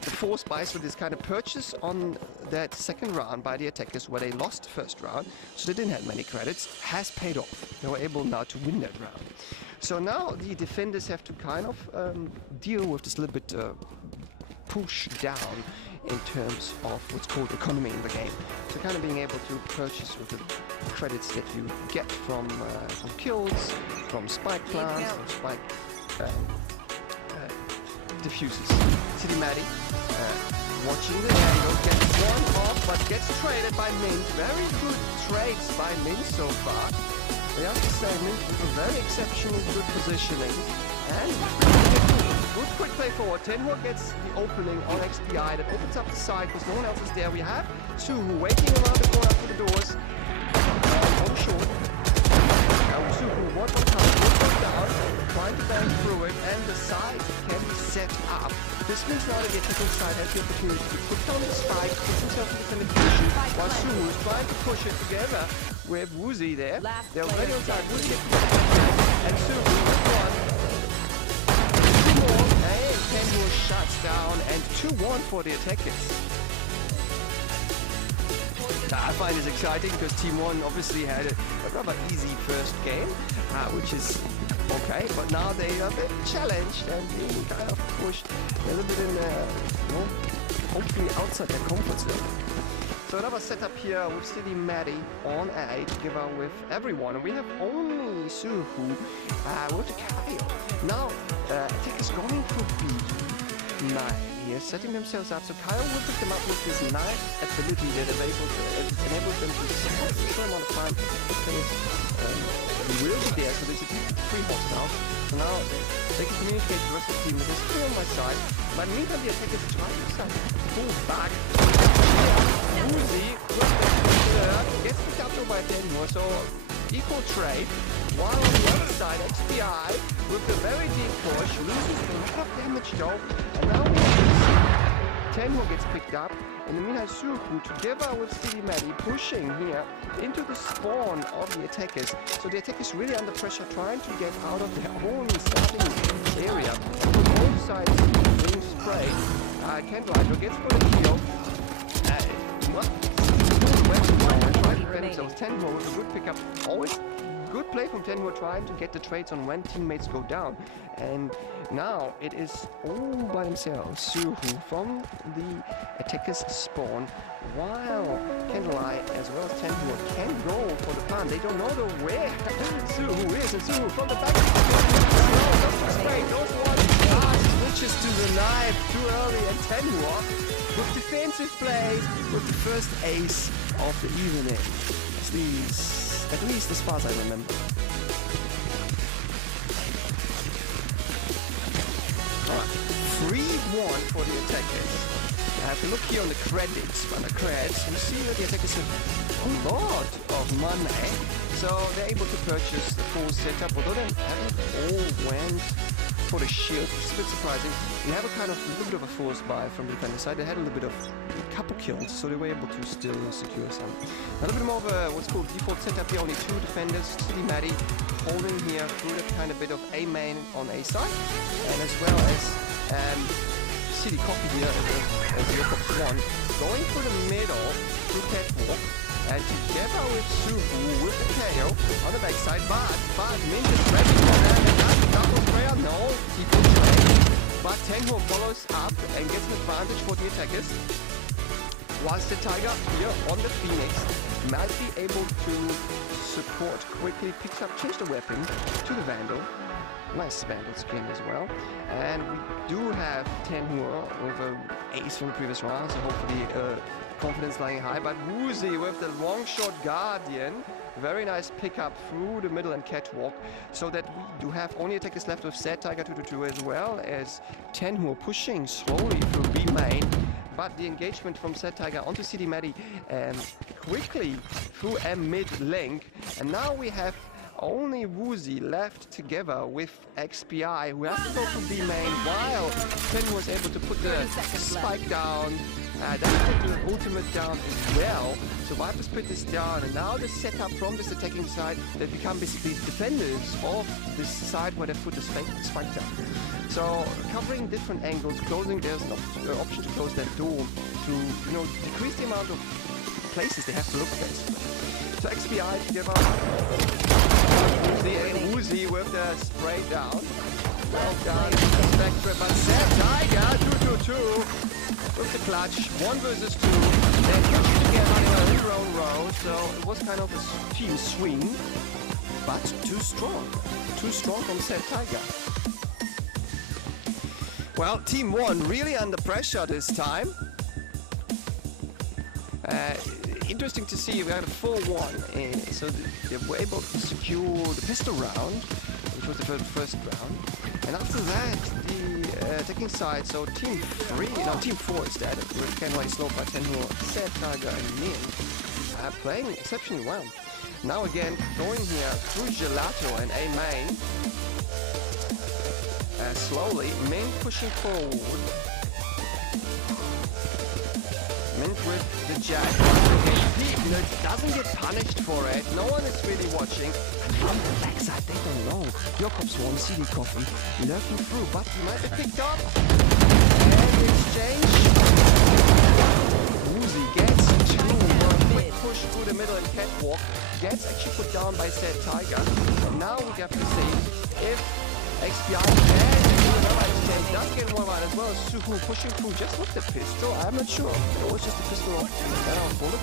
the force buys for this kind of purchase on that second round by the attackers, where they lost the first round, so they didn't have many credits, has paid off. They were able now to win that round. So now the defenders have to kind of deal with this little bit push down in terms of what's called economy in the game. So kind of being able to purchase with the credits that you get from kills, from spike plants, from spike diffusers. City Maddie watching the angle, gets one off, but gets traded by Mint. Very good trades by Mint so far. I have to say, Mint with a very exceptionally good positioning. And good quick play forward. Tenhua gets the opening on XPI that opens up the side because no one else is there. We have Suhu waiting around the corner for the doors. On short. Suhu, one more time, one down, trying to bang through it, and the side can be set up. This means now that the attacking side has the opportunity to put down the spike, put himself in defending position, while Suhu is trying to push it together with Woozy there. They're already on side. Woozy gets and Suhu with one. Two more, and Tenhua shuts down, and 2-1 for the attackers. I find this exciting because Team 1 obviously had a rather easy first game, which is okay, but now they are a bit challenged and being kind of pushed a little bit in, hopefully outside their comfort zone. So another setup here with City Maddie on A together with everyone, and we have only Suhu with Kyle. Now, attackers going for B9 here, setting themselves up. So Kyle will pick them up with his knife ability that enables them to support a short amount of time. He will be there, so there's a 3 box now. So now they can communicate with the rest of the team. There's 3 on my side. But meantime, the attackers try to pull back. Woozy gets picked up by Tenhua, so equal trade. While on the other side, XPI with the very deep push loses a lot of damage though. And now we have Tenhua gets picked up. In the meantime, Suhu together with City Maddie pushing here into the spawn of the attackers. So the attackers really under pressure, trying to get out of their own starting area. Both sides being sprayed. Candlelight gets for the kill. So Tenhua with a good pickup. Always good play from Tenhua, trying to get the trades on when teammates go down. And now it is all by themselves. Suhu from the attackers spawn, while Candlelight as well as Tenhua can go for the plant. They don't know where Suhu is, and Suhu from the back. Those one switches to the knife too early, and Tenhua with defensive plays with the first ace of the evening. At least as far as I remember. Alright, 3-1 for the attackers. If you look here on the credits, we see that the attackers have a lot of money. So they're able to purchase the full setup, although they haven't all went for the shield, which is a bit surprising. We have a kind of a little bit of a force buy from the defender side. They had a little bit of a couple kills, so they were able to still secure some. A little bit more of a what's called default setup here. Only 2 defenders. City Maddie holding here through that kind of bit of A main on A side, and as well as City Coffee here as the box 1 going for the middle through catwalk. And together with Suhu with the KO on the backside, but Mint is ready for that. double prayer, no, he goes away. But Tenhu follows up and gets an advantage for the attackers. Whilst the Tiger here on the Phoenix might be able to support, quickly picks up, change the weapon to the Vandal. Nice Vandal skin as well. And we do have Tenhu with an ace from the previous round, so hopefully confidence lying high. But Woozy with the long shot Guardian. Very nice pickup through the middle and catwalk, so that we do have only attackers left with Sad Tiger 222 as well as Tenhu pushing slowly through B main. But the engagement from Sad Tiger onto CD Maddie quickly through a mid link. And now we have only Woozy left together with XPI, who has to go to B main while Tenhu was able to put the spike down. Then put the ultimate down as well. So Viper's put this down, and now the setup from this attacking side, they become basically defenders of this side where they put the spike down. So covering different angles, closing, there's an option to close that door to, you know, decrease the amount of places they have to look at. So XPI together, Woozy with the spray down. Well done, Spectre, but Sad Tiger 222. With the clutch, 1 versus 2, they're pushed together in their own row, so it was kind of a team swing, but too strong from Sad Tiger. Well, Team 1 really under pressure this time. Interesting to see, we had a 4-1, so they were able to secure the pistol round, which was the first round. And after that, the attacking side, so Team 4 instead, with Kenway slowed by Tenhu, Sad Tiger and Min, playing exceptionally well. Now again, going here through Gelato and A main. Slowly, Min pushing forward. Min with the jab. He doesn't get punished for it. No one is really watching. And from the backside, they don't know. Jakob's one CD Coffee lurking through, but he might be picked up. And the exchange. Woozy gets to a quick push through the middle and catwalk. Gets actually put down by Sad Tiger. And now we have to see if XPI can do another exchange. Does get one line as well as Suhu pushing through just with the pistol. I'm not sure. It was just a pistol off bullet.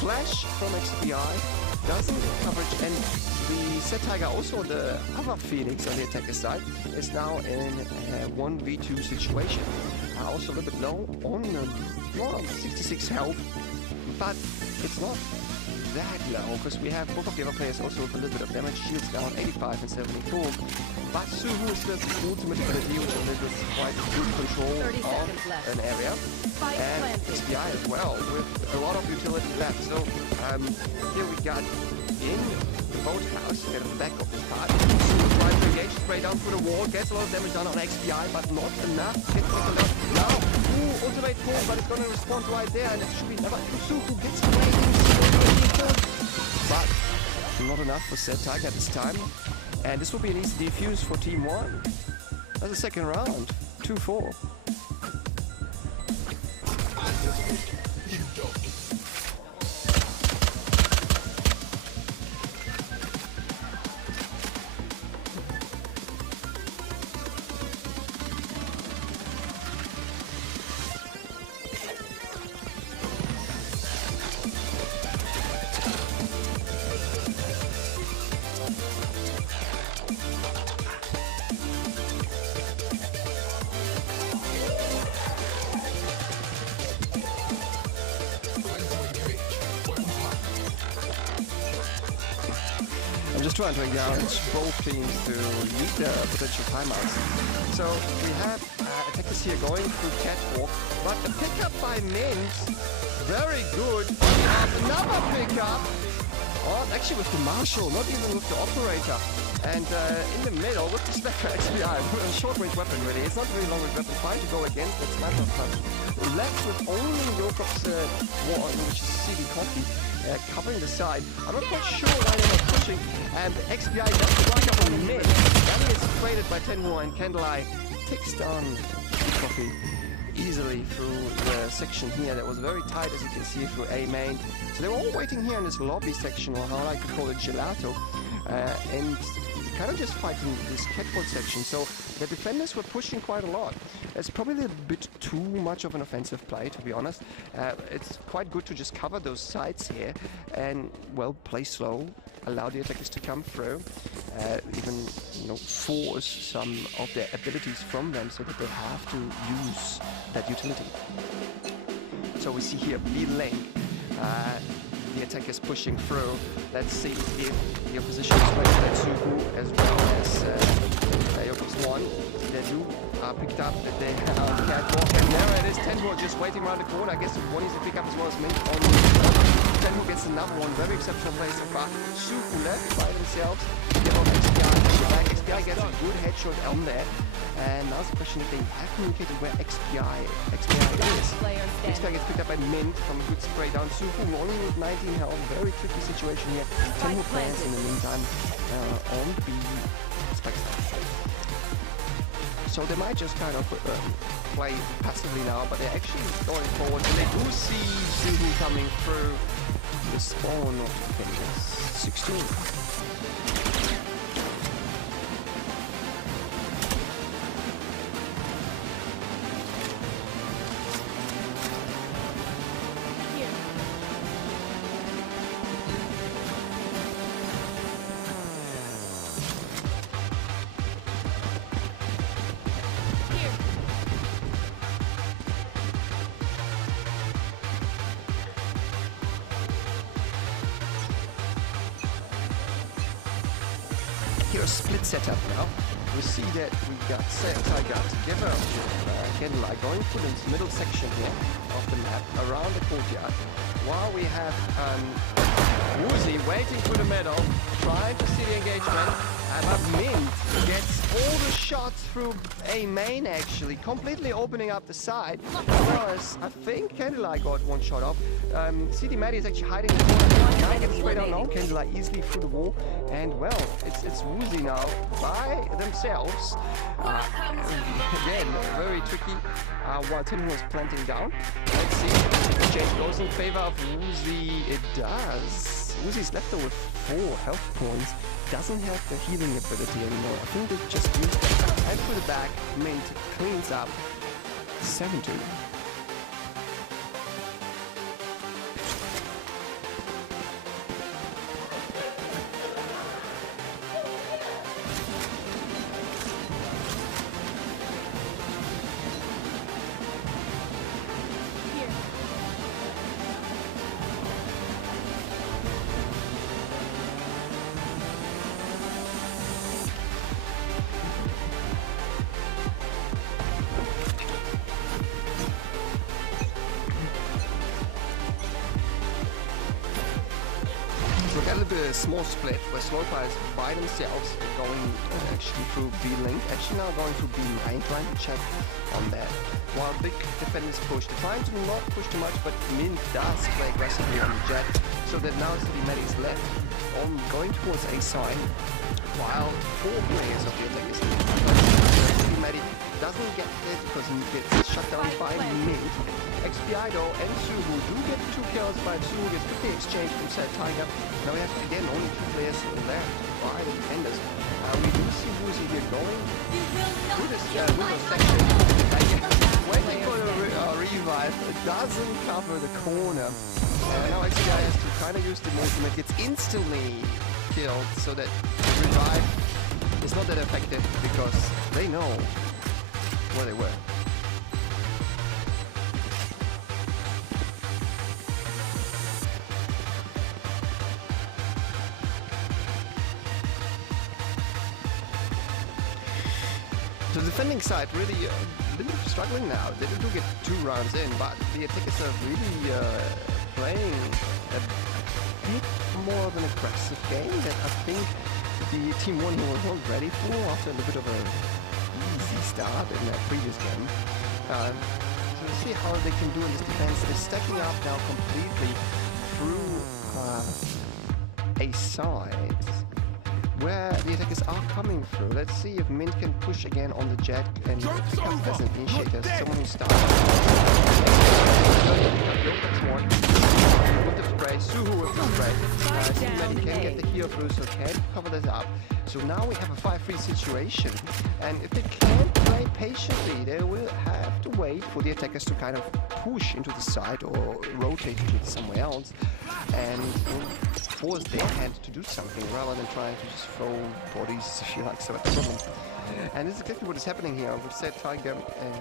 Flash from XPI doesn't get coverage, and the Sad Tiger, also the other Phoenix on the attacker side, is now in a 1v2 situation. Also a little bit low on 66 health, but it's not that low, because we have both of the other players also with a little bit of damage. Shields down 85 and 74. But Suhu is still the ultimate ability, which enables quite good control of an area. And XPI as well, with a lot of utility left. So here we got in the boathouse, at the back of this part. Suhu trying to engage, spray down through the wall, gets a lot of damage done on XPI, but not enough. Gets not enough. Now, ultimate pull, but it's going to respond right there, and it should be never. Suhu gets away. But not enough for Sad Tiger this time. And this will be an easy defuse for Team 1. That's the second round. 2-4. Just trying to encourage both teams to use their potential timeouts. So we have attackers here going through catwalk, but the pickup by Mint, very good. Another pickup, actually with the Marshal, not even with the operator. And in the middle with the Spectre XPI, a short-range weapon really. It's not really long-range weapon, trying to go against that sniper punch. Left with only Jakob's one, which is CD Coffee. Covering the side. I'm not quite sure why they're not pushing. And XPI does strike up on the mid. That is traded by Tenhu, and Candlelight takes down Coffee easily through the section here that was very tight, as you can see, through A main. So they were all waiting here in this lobby section, or how I like to call it, Gelato. And kind of just fighting this catboard section. So the defenders were pushing quite a lot. It's probably a bit too much of an offensive play, to be honest. It's quite good to just cover those sides here and, well, play slow, allow the attackers to come through, even, you know, force some of their abilities from them so that they have to use that utility. So we see here B-Link. The attackers pushing through. Let's see if the opposition is ready. That's Suhu as well as Yoko's one. They do picked up that they have catwalk, and there it is. Tenhu just waiting around the corner. I guess one is to pick up as well as Mint on the Tenhu gets another one. Very exceptional play so far. Suhu left by themselves. Get on XPI. XPI gets a good headshot on there. And now the question if they have communicated where XPI is. XPI gets picked up by Mint from a good spray down. Suhu only with 19 health. Very tricky situation here. Tenhu plans in the meantime on B Spectre. So they might just kind of play passively now, but they're actually going forward. And they do see Suhu coming through the spawn of the Fingers. 16. Here a split setup now. We see that we got Tiger together. Again, like going for this middle section here of the map around the courtyard. While we have Woozy waiting for the middle, trying to see the engagement. And Mint gets all the shots through A main actually, completely opening up the side. Whereas I think Candlelight got one shot off. CD Maddie is actually hiding in the corner. Now gets straight down low. Candlelight easily through the wall. And well, it's Woozy now by themselves. Again, very tricky. While Tenhu was planting down. Let's see. The chase goes in favor of Woozy. It does. Woozy's left over with 4 health points. Doesn't have the healing ability anymore. I think they just used that. Head for the back. Mint cleans up. 7-2. So we got a little bit of a small split where Slowfire is by themselves going actually through B-Link, actually now going through B9, trying to check on that. While big defenders push, they're trying to not push too much, but Mint does play aggressively on the jet, so that now CD Maddie is left on going towards A side, while 4 players of the attack is CD Maddie doesn't get hit because he gets shut down by Mint. XPI though and Suhu do get 2 kills, but Suhu gets quickly exchanged from Set Tiger. Now we have again only 2 players left by the defenders. We do see Woozy here going through this window section. Waiting for the revive. It doesn't cover the corner. Now XPI has to kind of use the movement. Gets instantly killed so that revive is not that effective because they know where they were. The defending side really a little bit struggling now. They do get 2 rounds in, but the attackers are really playing a bit more of an aggressive game that I think the Team 1 was ready for after a little bit of a easy start in that previous game. So we'll see how they can do in this defense. They're stacking up now completely through A side, where the attackers are coming through. Let's see if Mint can push again on the jet and pick up as an initiator, someone who starts. With the spray, Suhu with the spray. Team Maddie can get the heal through, so can cover this up. So now we have a 5-3 situation, and if they can't play patiently, they will have to wait for the attackers to kind of push into the side or rotate to somewhere else, and force their hand to do something rather than trying to just throw bodies, if you like, so that's the problem. And this is exactly what is happening here. With said Tiger and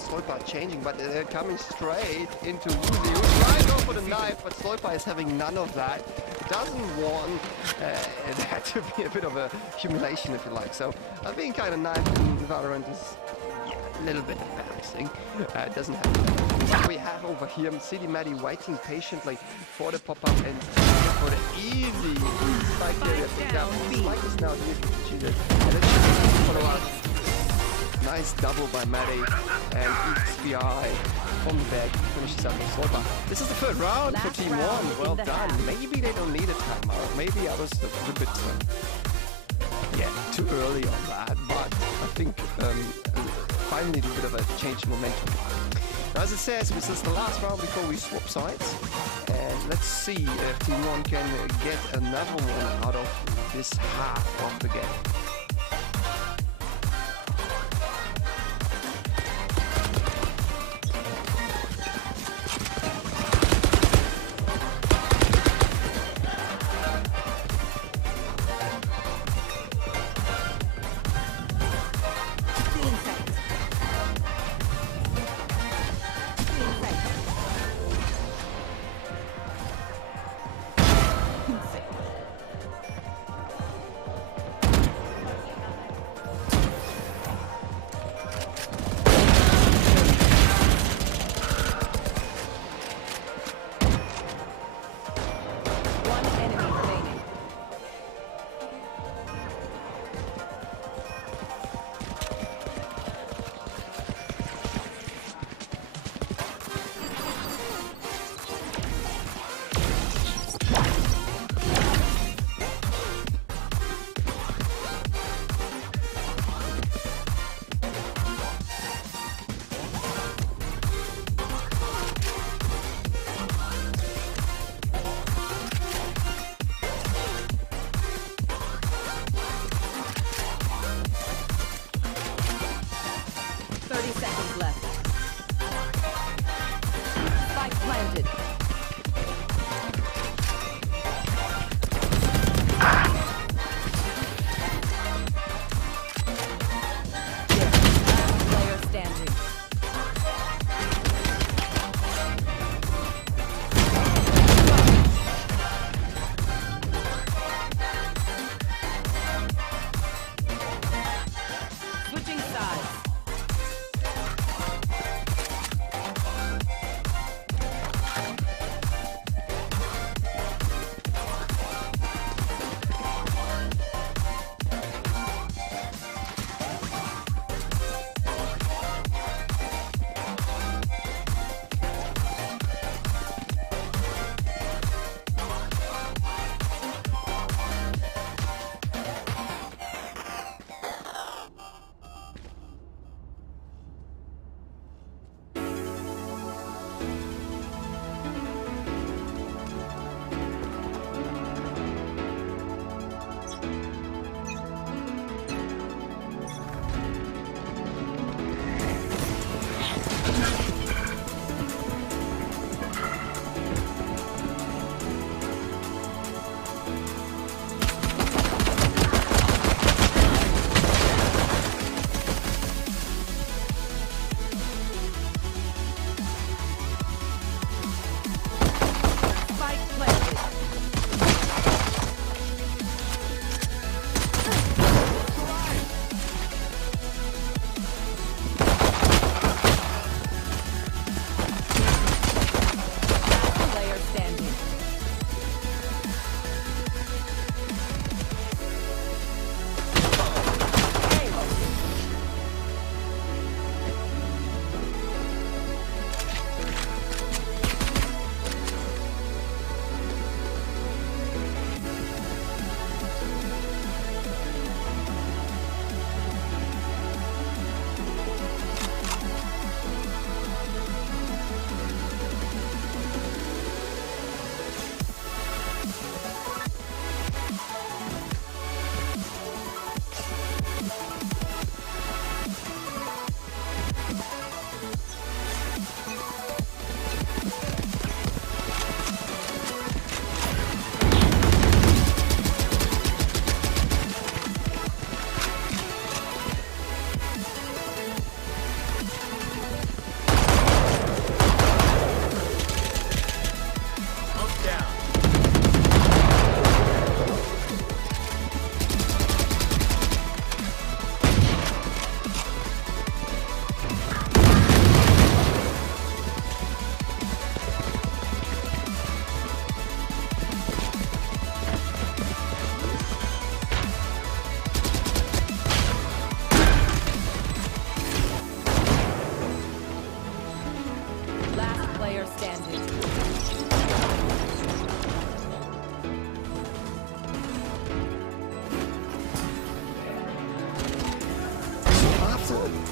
Stolpa changing, but they're coming straight into Uzi, who's trying to go for the knife, but Stolpa is having none of that. Doesn't want that to be a bit of a humiliation, if you like. So being kind of knife in Valorant is a little bit embarrassing. It doesn't happen. What we have over here, City Maddie waiting patiently for the pop-up and for the easy spike area picked up. Spike is now here to cheat it. And it should follow up. Nice double by Maddie and XPI from the back finishes up with Slopa. This is the third round for Team 1. Well done. Maybe they don't need a timeout. Maybe I was a little bit too early on that, but I think finally a bit of a change in momentum. As it says, this is the last round before we swap sides, and let's see if Team 1 can get another one out of this half of the game.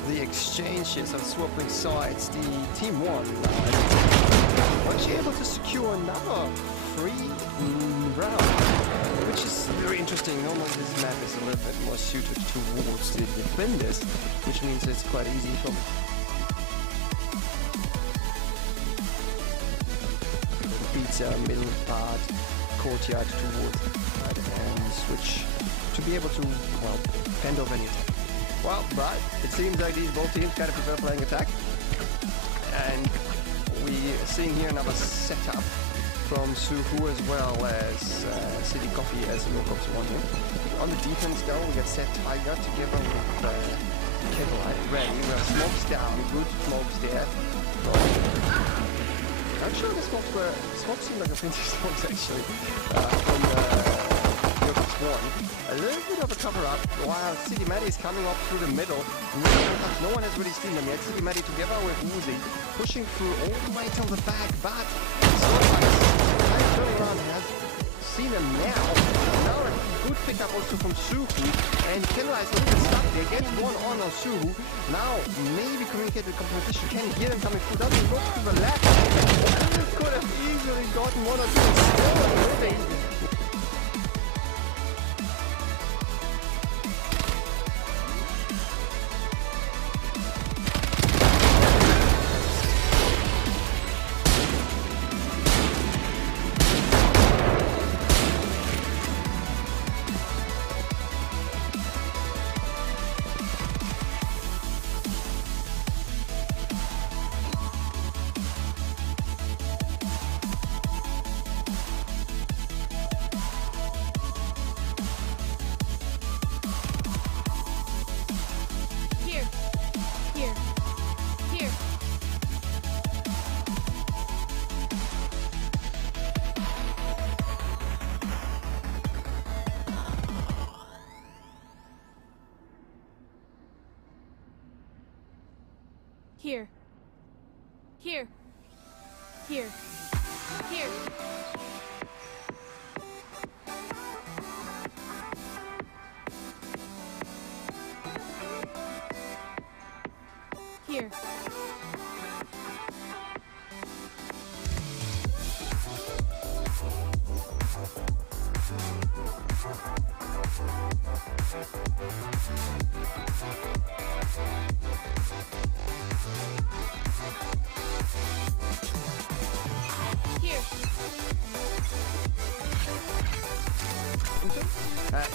the exchanges of swapping sides, the team one was actually able to secure another free round, which is very interesting. Normally this map is a little bit more suited towards the defenders, which means it's quite easy from pizza, middle part, courtyard towards and switch to be able to, well, fend off any attack. Well, but it seems like these both teams kind of prefer playing attack. And we're seeing here another setup from Suhu as well as City Coffee as the local one here. On the defense though, we got Set Tiger together with Kevlar ready. We have smokes down, good smokes there. I'm sure the smokes seem like a vintage smokes actually from one. A little bit of a cover-up while City Maddie is coming up through the middle. No one has really seen them yet. City Maddie together with Woozy pushing through all the way till the back, but Slowpoke's turning around has seen them now. Now a good pickup also from Suhu, and Kenla is a little bit stuck there. Gets one on Suhu. Now maybe communicate with competition. Can hear them coming through. Doesn't look to the left. Could have easily gotten one or two. Still living. Here. Here. Here. Here. Here.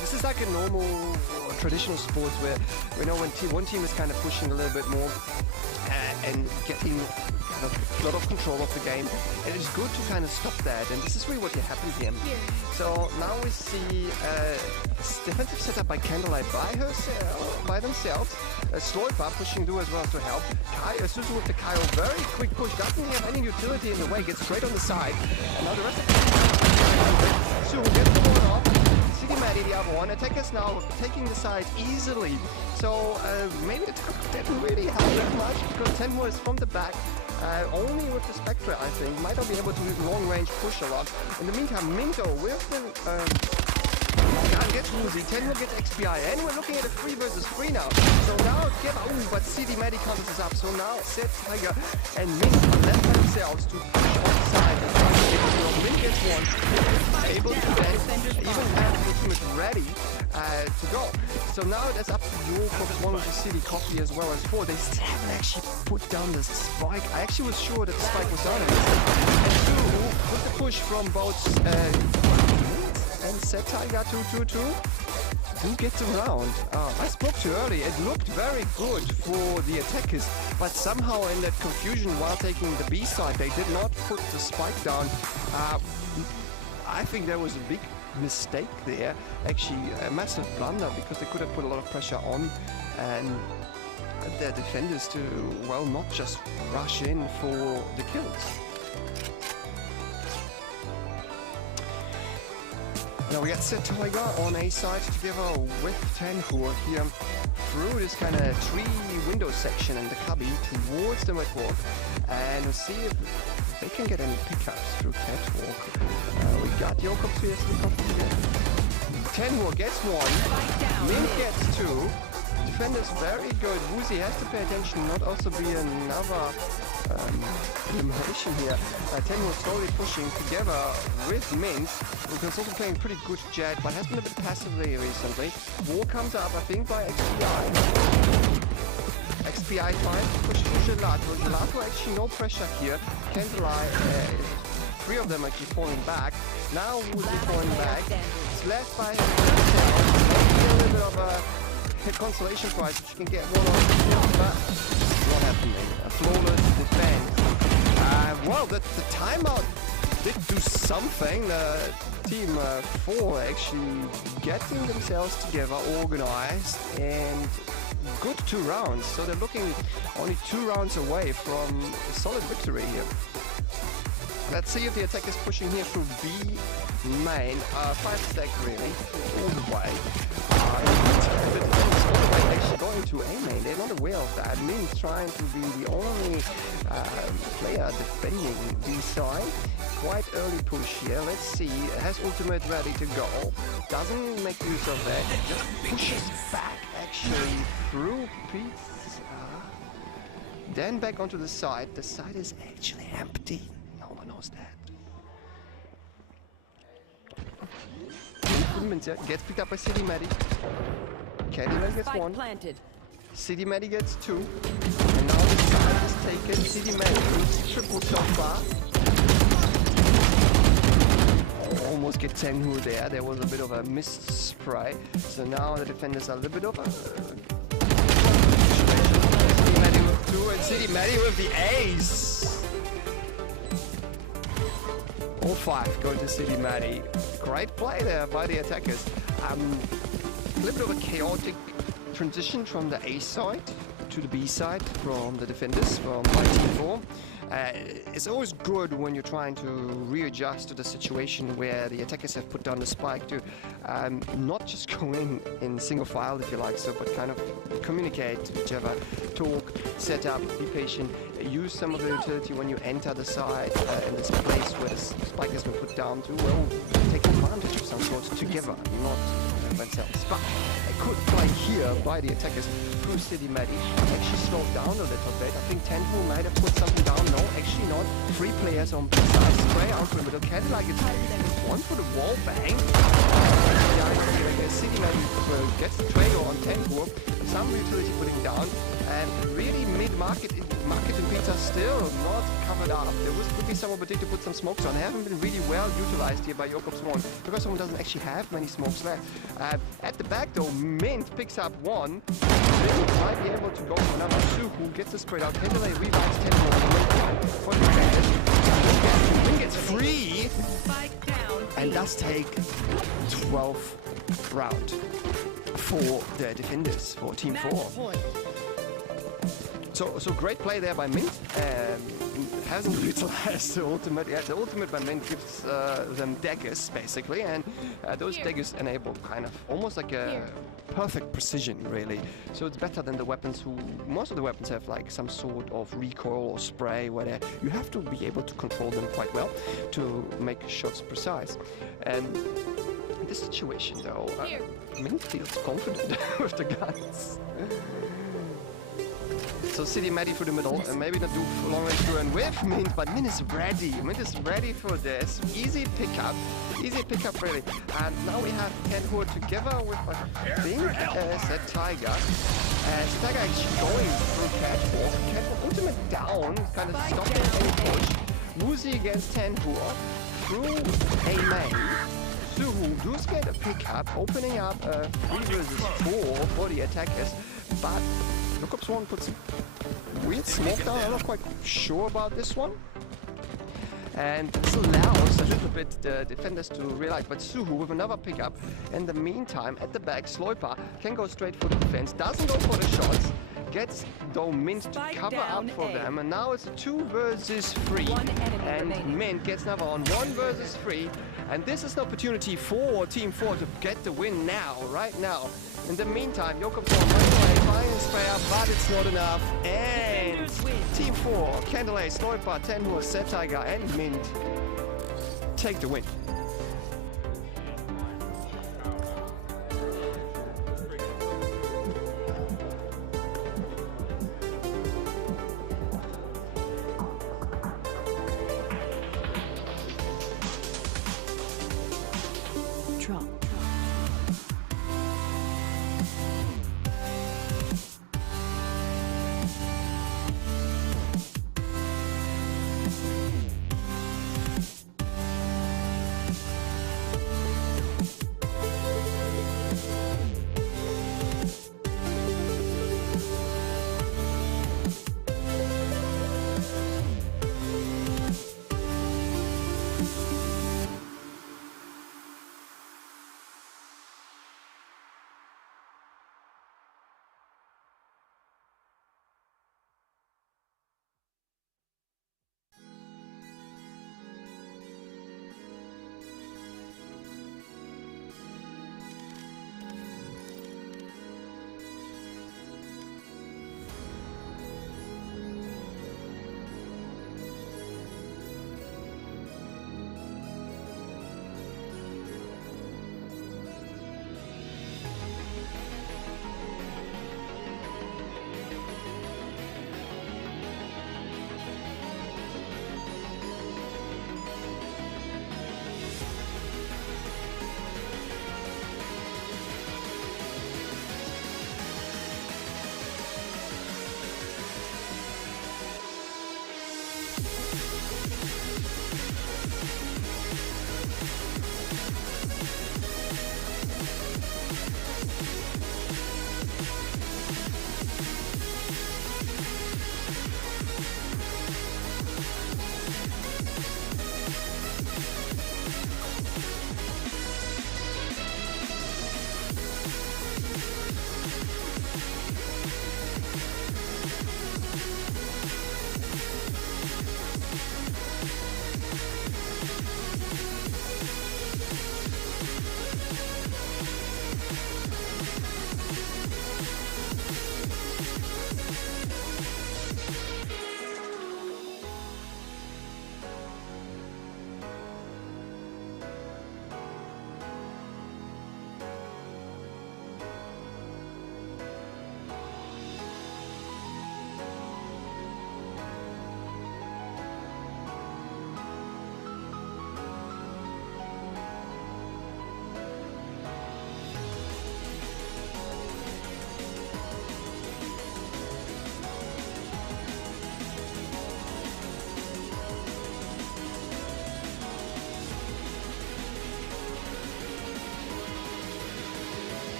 This is like a normal traditional sport where we know when one team is kind of pushing a little bit more and getting kind of a lot of control of the game. It is good to kind of stop that, and this is really what happened here. So now we see a defensive setup by Candlelight by themselves. Sloipa pushing through as well to help. Suzu with the Kyle, very quick push, doesn't have any utility in the way, gets straight on the side. And now the rest of the Suzu gets the one off. Maddie, the other one. Attackers now taking the side easily. So maybe the attack didn't really help that much because Tenmo is from the back. Only with the Spectre, I think. Might not be able to long range push a lot. In the meantime, Minto with the gets Woozy, Tenmo gets XPI, and we're looking at a 3 versus 3 now. So now but CD Maddie counters us up. So now Set Tiger and Min are left by themselves to push on the side. Min gets one, able to then even have the ultimate ready to go. So now that's up to Yorkox, one of the City Coffee as well as 4. They still haven't actually put down the spike. I actually was sure that the spike was down. And 2 with the push from both and Set Tiger 2-2-2 do get the round. I spoke too early. It looked very good for the attackers, but somehow in that confusion while taking the B side, they did not put the spike down. I think there was a big mistake there, actually a massive blunder, because they could have put a lot of pressure on and their defenders to, well, not just rush in for the kills. Now we got Set Tiger on A side together with Tenhur here through this kind of tree window section in the cubby towards the network, and we'll see if they can get any pickups through Catwalk. We got Yorkox here, Tenhur gets one, Min gets 2. defenders very good. Woozy has to pay attention, not also be another elimination here. Tenhu slowly pushing together with Mint, who's also playing pretty good Jet, but has been a bit passively recently. War comes up, I think, by XPI. XPI trying to push to Gelato. Gelato actually no pressure here. Candlelight, three of them actually falling back. Now Woozy falling back. It's left by a little bit of a consolation prize if you can get one on, but not happening. A flawless defense. Well, the timeout did do something. Team 4 actually getting themselves together, organized, and good 2 rounds. So they're looking only 2 rounds away from a solid victory here. Let's see if the attack is pushing here through B main. 5 stack really, all the way. The defense is all the way actually going to A main. They're not aware of that. Means trying to be the only player defending B side. Quite early push here. Let's see. Has ultimate ready to go. Doesn't make use of that. Just pushes back actually through pizza. Then back onto the side. The side is actually empty. No one knows that. Gets picked up by City Maddie. Candyman gets 1. City Maddie gets 2. And now the side is taken. City Maddie triple so far. Almost get Tenhu there. There was a bit of a missed spray. So now the defenders are a little bit of a... City Maddie with 2 and City Maddie with the ace. All 5 go to City Maddie. Great play there by the attackers. A little bit of a chaotic transition from the A side to the B side from the defenders from Team 4. It's always good when you're trying to readjust to the situation where the attackers have put down the spike to not just go in single file, if you like, so, but kind of communicate to each other, talk, set up, be patient, use some of the utility when you enter the side in this place where the spike has been put down to, well, take advantage of some sort together, not themselves. But a good play here by the attackers through City Maddie. Actually slowed down a little bit. I think Tenhu might have put something down. No, actually not. 3 players on both sides. Spray out for the middle. Candlelight gets 1 for the wall bang. City Maddie gets the trade on Tenhu. Some utility putting down. And really mid-market and pizza still not covered up. There could be some opportunity to put some smokes on. They haven't been really well utilized here by Jakobsson because someone doesn't actually have many smokes left. At the back though, Mint picks up 1. Mint might be able to go for number 2 who gets the spread out. Hendelay revives 10 for the defenders. Mint gets 3 and does take 12th round for the defenders, for Team 4. So great play there by Mint. Hasn't utilized the ultimate yet. The ultimate by Mint gives them daggers, basically, and those daggers enable kind of almost like a perfect precision, really. So it's better than the weapons most of the weapons have like some sort of recoil or spray where you have to be able to control them quite well to make shots precise. And in this situation, though, Mint feels confident with the guns. So City Maddie through the middle, and maybe not do long range through and with Mint, but Mint is ready. Mint is ready for this. Easy pickup really. And now we have Tenhu together with, I think, Set Tiger. Tiger actually going through Catwalk. Catwalk ultimate down, kind of stopping any push. Woozy against Tenhu through a main. Suhu does get a pickup, opening up 3 versus 4 for the attackers, but Jakobsson puts a weird smoke down. I'm not quite sure about this one. And this allows a little bit the defenders to realize, but Suhu with another pickup. In the meantime, at the back, Sloipa can go straight for the defense, doesn't go for the shots, gets though Mint to cover up for them, and now it's a 2 versus 3. And Mint gets another on 1 versus 3. And this is an opportunity for Team 4 to get the win now, right now. In the meantime, Jakobsson running away, flying spray up, but it's not enough. And Team 4, Candlelight, Sloipa, Tenhu, Set Tiger, and Mint take the win.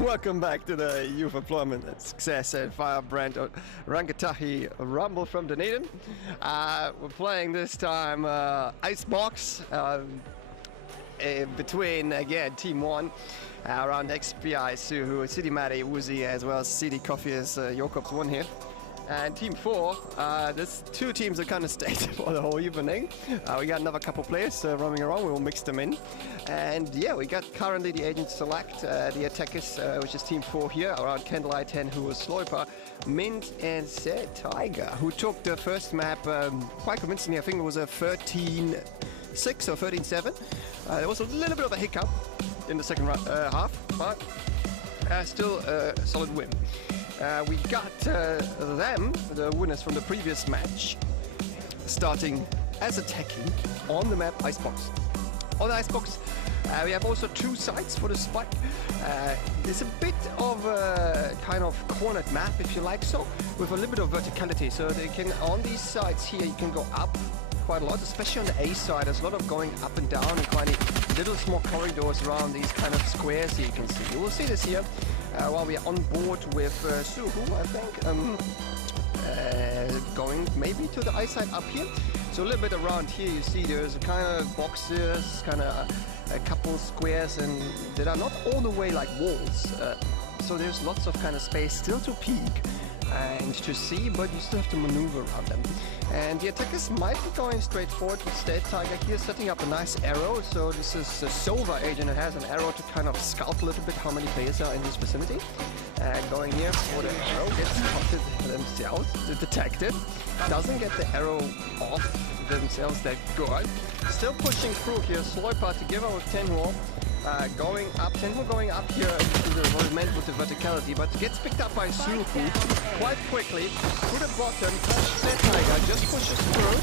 Welcome back to the Youth Employment and Success and Firebrand Rangatahi Rumble from Dunedin. We're playing this time Icebox between, again, Team 1 around XPI, Suhu, City Matty, Woozy, as well as City Coffee as Yorkop's one here. And Team 4, there's two teams that kind of stayed for the whole evening. We got another couple players roaming around, we will mix them in. And yeah, we got currently the agent select, the attackers, which is Team 4 here, around Candlelight 10, who was Sloiper, Mint, and Zed Tiger, who took the first map quite convincingly. I think it was a 13-6 or 13-7. There was a little bit of a hiccup in the second half, but still a solid win. We got them, the winners from the previous match, starting as attacking on the map Icebox. On the Icebox, we have also two sides for the spike. It's a bit of a kind of cornered map, if you like so, with a little bit of verticality. So they can, on these sides here, you can go up quite a lot, especially on the A side. There's a lot of going up and down and quite little small corridors around these kind of squares here you can see. You will see this here while we are on board with Suhu, I think, going maybe to the I side up here. So a little bit around here, you see there's kind of boxes, kind of a couple squares, and that are not all the way like walls. So there's lots of kind of space still to peek and to see, but you still have to maneuver around them. And the attackers might be going straight forward with Zed Tiger here, setting up a nice arrow. So this is a Silver agent that has an arrow to kind of scout a little bit how many players are in his vicinity. Going here for the arrow, gets spotted themselves, detected, doesn't get the arrow off themselves that good. Still pushing through here, Sloiper together with Tenhor. Going up, Tenhor going up here to the what is meant with the verticality, but gets picked up by Suhu quite quickly to the bottom. Zed Tiger just pushes through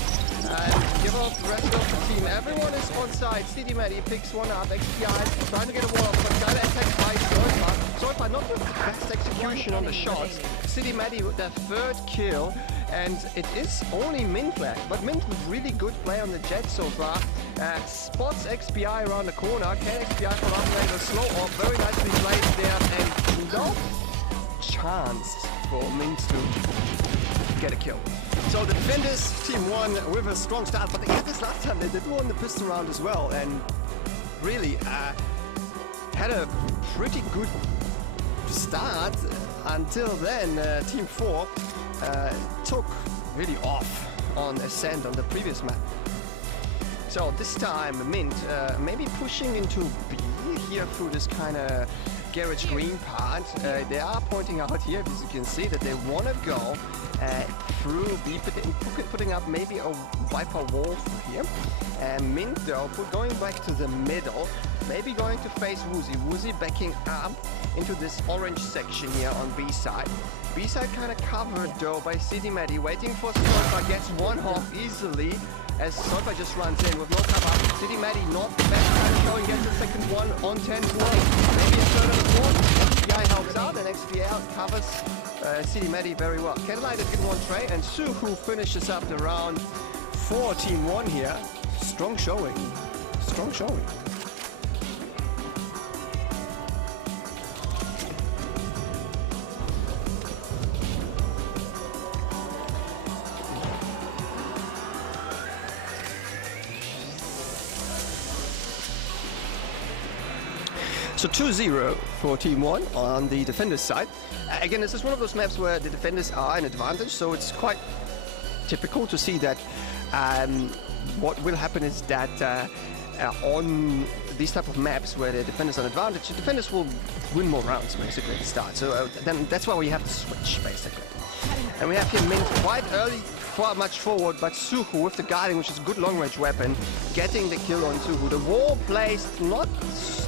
and give up the rest of the team. Everyone is on side. City Matty picks one up. XPI trying to get a wall up, but got attacked by Sloiper. Sloiper not with the best execution on the shots. City Matty with their third kill. And it is only Mint left, but Mint with really good play on the jet so far. Spots XPI around the corner. Can XPI from up there, the slow off, very nicely played there, and no chance for Mint to get a kill. So the defenders, Team 1, with a strong start, but they had this last time, they did won the pistol round as well, and really had a pretty good start until then. Team 4 took really off on Ascent on the previous map. So this time Mint maybe pushing into B here through this kind of garage green part. They are pointing out here, as you can see, that they want to go through B, putting up maybe a Viper wall through here. And Mint though, going back to the middle, maybe going to face Woozy. Woozy backing up into this orange section here on B side. B side kind of covered though by City Matty, waiting for Sloiper, gets one off easily as Sloiper just runs in with no cover. City Matty not the best time showing, gets the second one on 10-1. Maybe a third and a fourth. XPI helps out and XPI covers City Matty very well. Candlelight did get one tray and Suhu finishes up the round for Team 1 here. Strong showing. Strong showing. So 2-0 for Team 1 on the defenders side. Again, this is one of those maps where the defenders are in advantage, so it's quite typical to see that what will happen is that on these type of maps where the defenders are in advantage, the defenders will win more rounds basically at the start. So then that's why we have to switch basically. And we have here Mint quite early, far much forward, but Suhu with the guarding, which is a good long-range weapon, getting the kill on Suhu. The wall placed not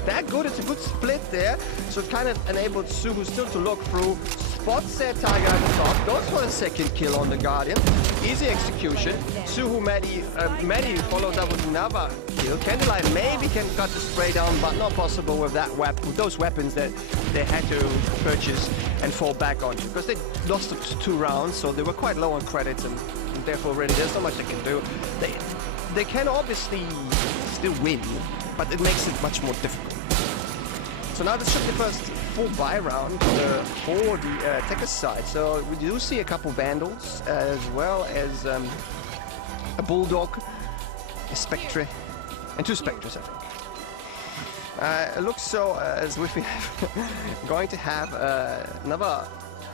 that good, it's a good split there, so it kind of enabled Suhu still to look through. Spots Zed Tiger at the top, goes for the second kill on the Guardian. Easy execution. Suhu Matty followed up with another kill. Candlelight maybe can cut the spray down, but not possible with that with those weapons that they had to purchase and fall back on, because they lost 2 rounds, so they were quite low on credits, and therefore really there's not much they can do. They can obviously still win, but it makes it much more difficult. So now this should be the first full buy round for the attackers side. So we do see a couple Vandals as well as a Bulldog, a Spectre, and 2 Spectres, I think. It looks so as if we're going to have another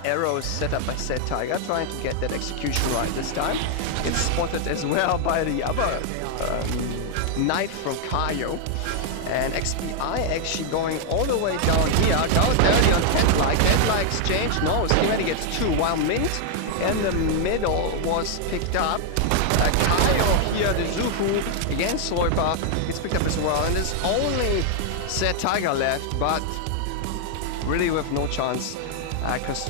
arrow set up by Set Tiger, trying to get that execution right this time. It's spotted as well by the other Knight from Kaio. And XPI actually going all the way down here. Down early on Headlight. Headlight exchange. No, Schematic gets 2. While Mint in the middle was picked up. Kaio here, the Zuhu against Sloiper gets picked up as well. And there's only Set Tiger left, but really with no chance because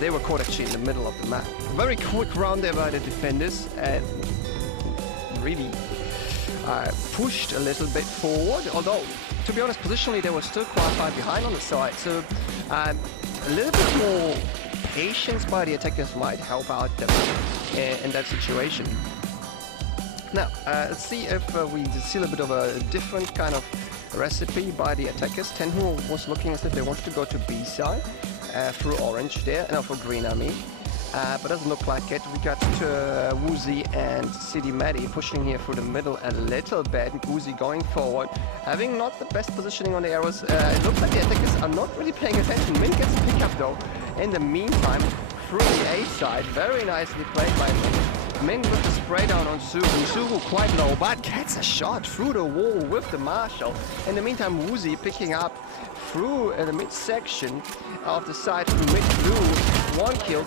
they were caught actually in the middle of the map. Very quick round there by the defenders and really pushed a little bit forward, although to be honest positionally they were still quite far behind on the side, so a little bit more patience by the attackers might help out them in that situation. Now let's see if we see a little bit of a different kind of recipe by the attackers. Tenhu was looking as if they wanted to go to B side through orange there, no, for green I mean. But doesn't look like it. We got Woozy and City Maddie pushing here through the middle a little bit. Woozy going forward, having not the best positioning on the arrows. It looks like the attackers are not really paying attention. Min gets a pick up though. In the meantime, through the A side, very nicely played by Min with the spray down on Suhu. Suhu quite low, but gets a shot through the wall with the Marshal. In the meantime, Woozy picking up through the midsection of the side through mid-blue. 1 kill,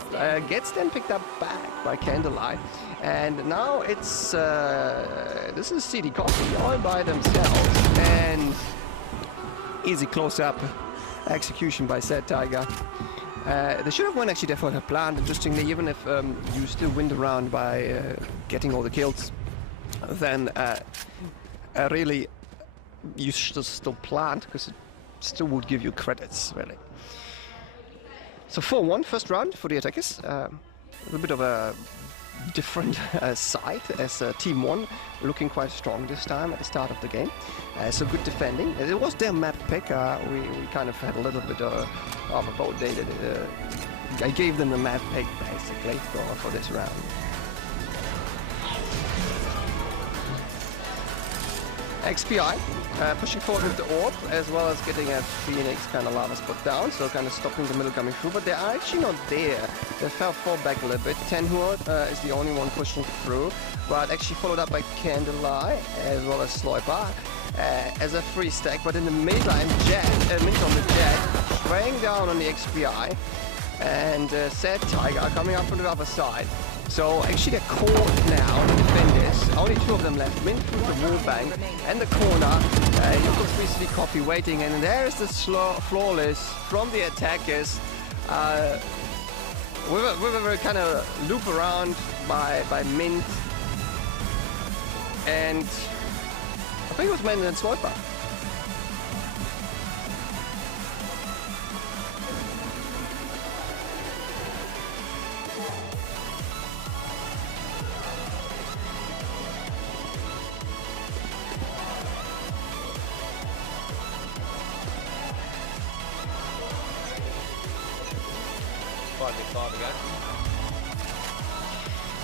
gets then picked up back by Candlelight. And now it's, this is CD Coffee all by themselves. And easy close-up execution by Set Tiger. They should have won actually there for the plant, interestingly, even if you still win the round by getting all the kills, then really you should still plant, because it still would give you credits, really. So 4-1 first round for the attackers. A little bit of a different side as Team 1 looking quite strong this time at the start of the game. So good defending. It was their map pick. We kind of had a little bit of a vote. I gave them the map pick basically for this round. XPI pushing forward with the orb, as well as getting a Phoenix kind of lava spot down, so kind of stopping the middle coming through, but they are actually not there. They fall back a little bit. Tenhu is the only one pushing through, but actually followed up by Candlelight, as well as Sloiper, as a free stack, but in the midline, Mint on the Jet, spraying down on the XPI, and Set Tiger coming up from the other side. So actually they're caught now, the defenders, only 2 of them left. Mint through the wall bank and the corner. You've got 3 CD Coffee waiting, and there's the flawless from the attackers. With a kind of loop around by Mint. And I think it was Mint and Sloiper.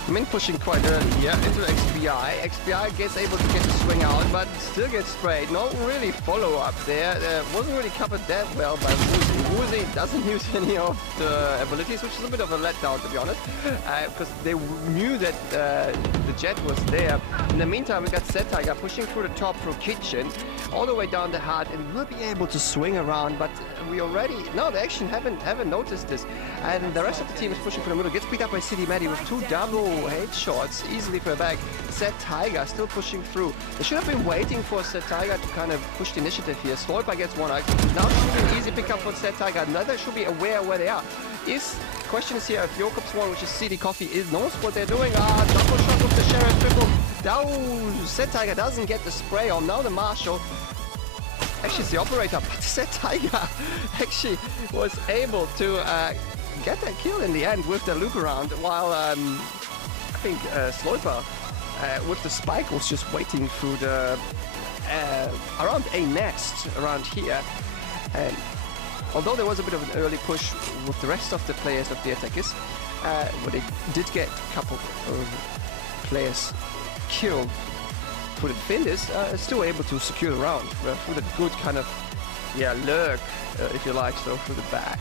Min pushing quite early here into XPI. XPI gets able to get the swing out, but still gets sprayed. No really follow-up there. Wasn't really covered that well by Woozy. Woozy doesn't use any of the abilities, which is a bit of a letdown, to be honest, because they knew that the Jet was there. In the meantime, we got Set Tiger pushing through the top through Kitchen, all the way down the heart, and will be able to swing around, but we already... No, they actually haven't noticed this. And the rest of the team is pushing for the middle. Gets beat up by City Maddie with 2 double headshots, easily for a back. Set Tiger still pushing through. They should have been waiting for Set Tiger to kind of push the initiative here. Sloiper gets 1 axe. Now should be an easy pickup for Set Tiger. Now they should be aware where they are. Question is here if Jokob's one, which is CD Coffee, knows what they're doing. Double shot with the Sheriff triple. Down. Set Tiger doesn't get the spray on. Now the Marshal. Actually, it's the operator, but Set Tiger actually was able to get that kill in the end with the loop around, while I think Sloiper with the spike was just waiting through the around a nest around here. And although there was a bit of an early push with the rest of the players of the attackers, where they did get a couple of players killed, for the defenders, still able to secure the round through the good kind of, lurk, if you like, so through the back.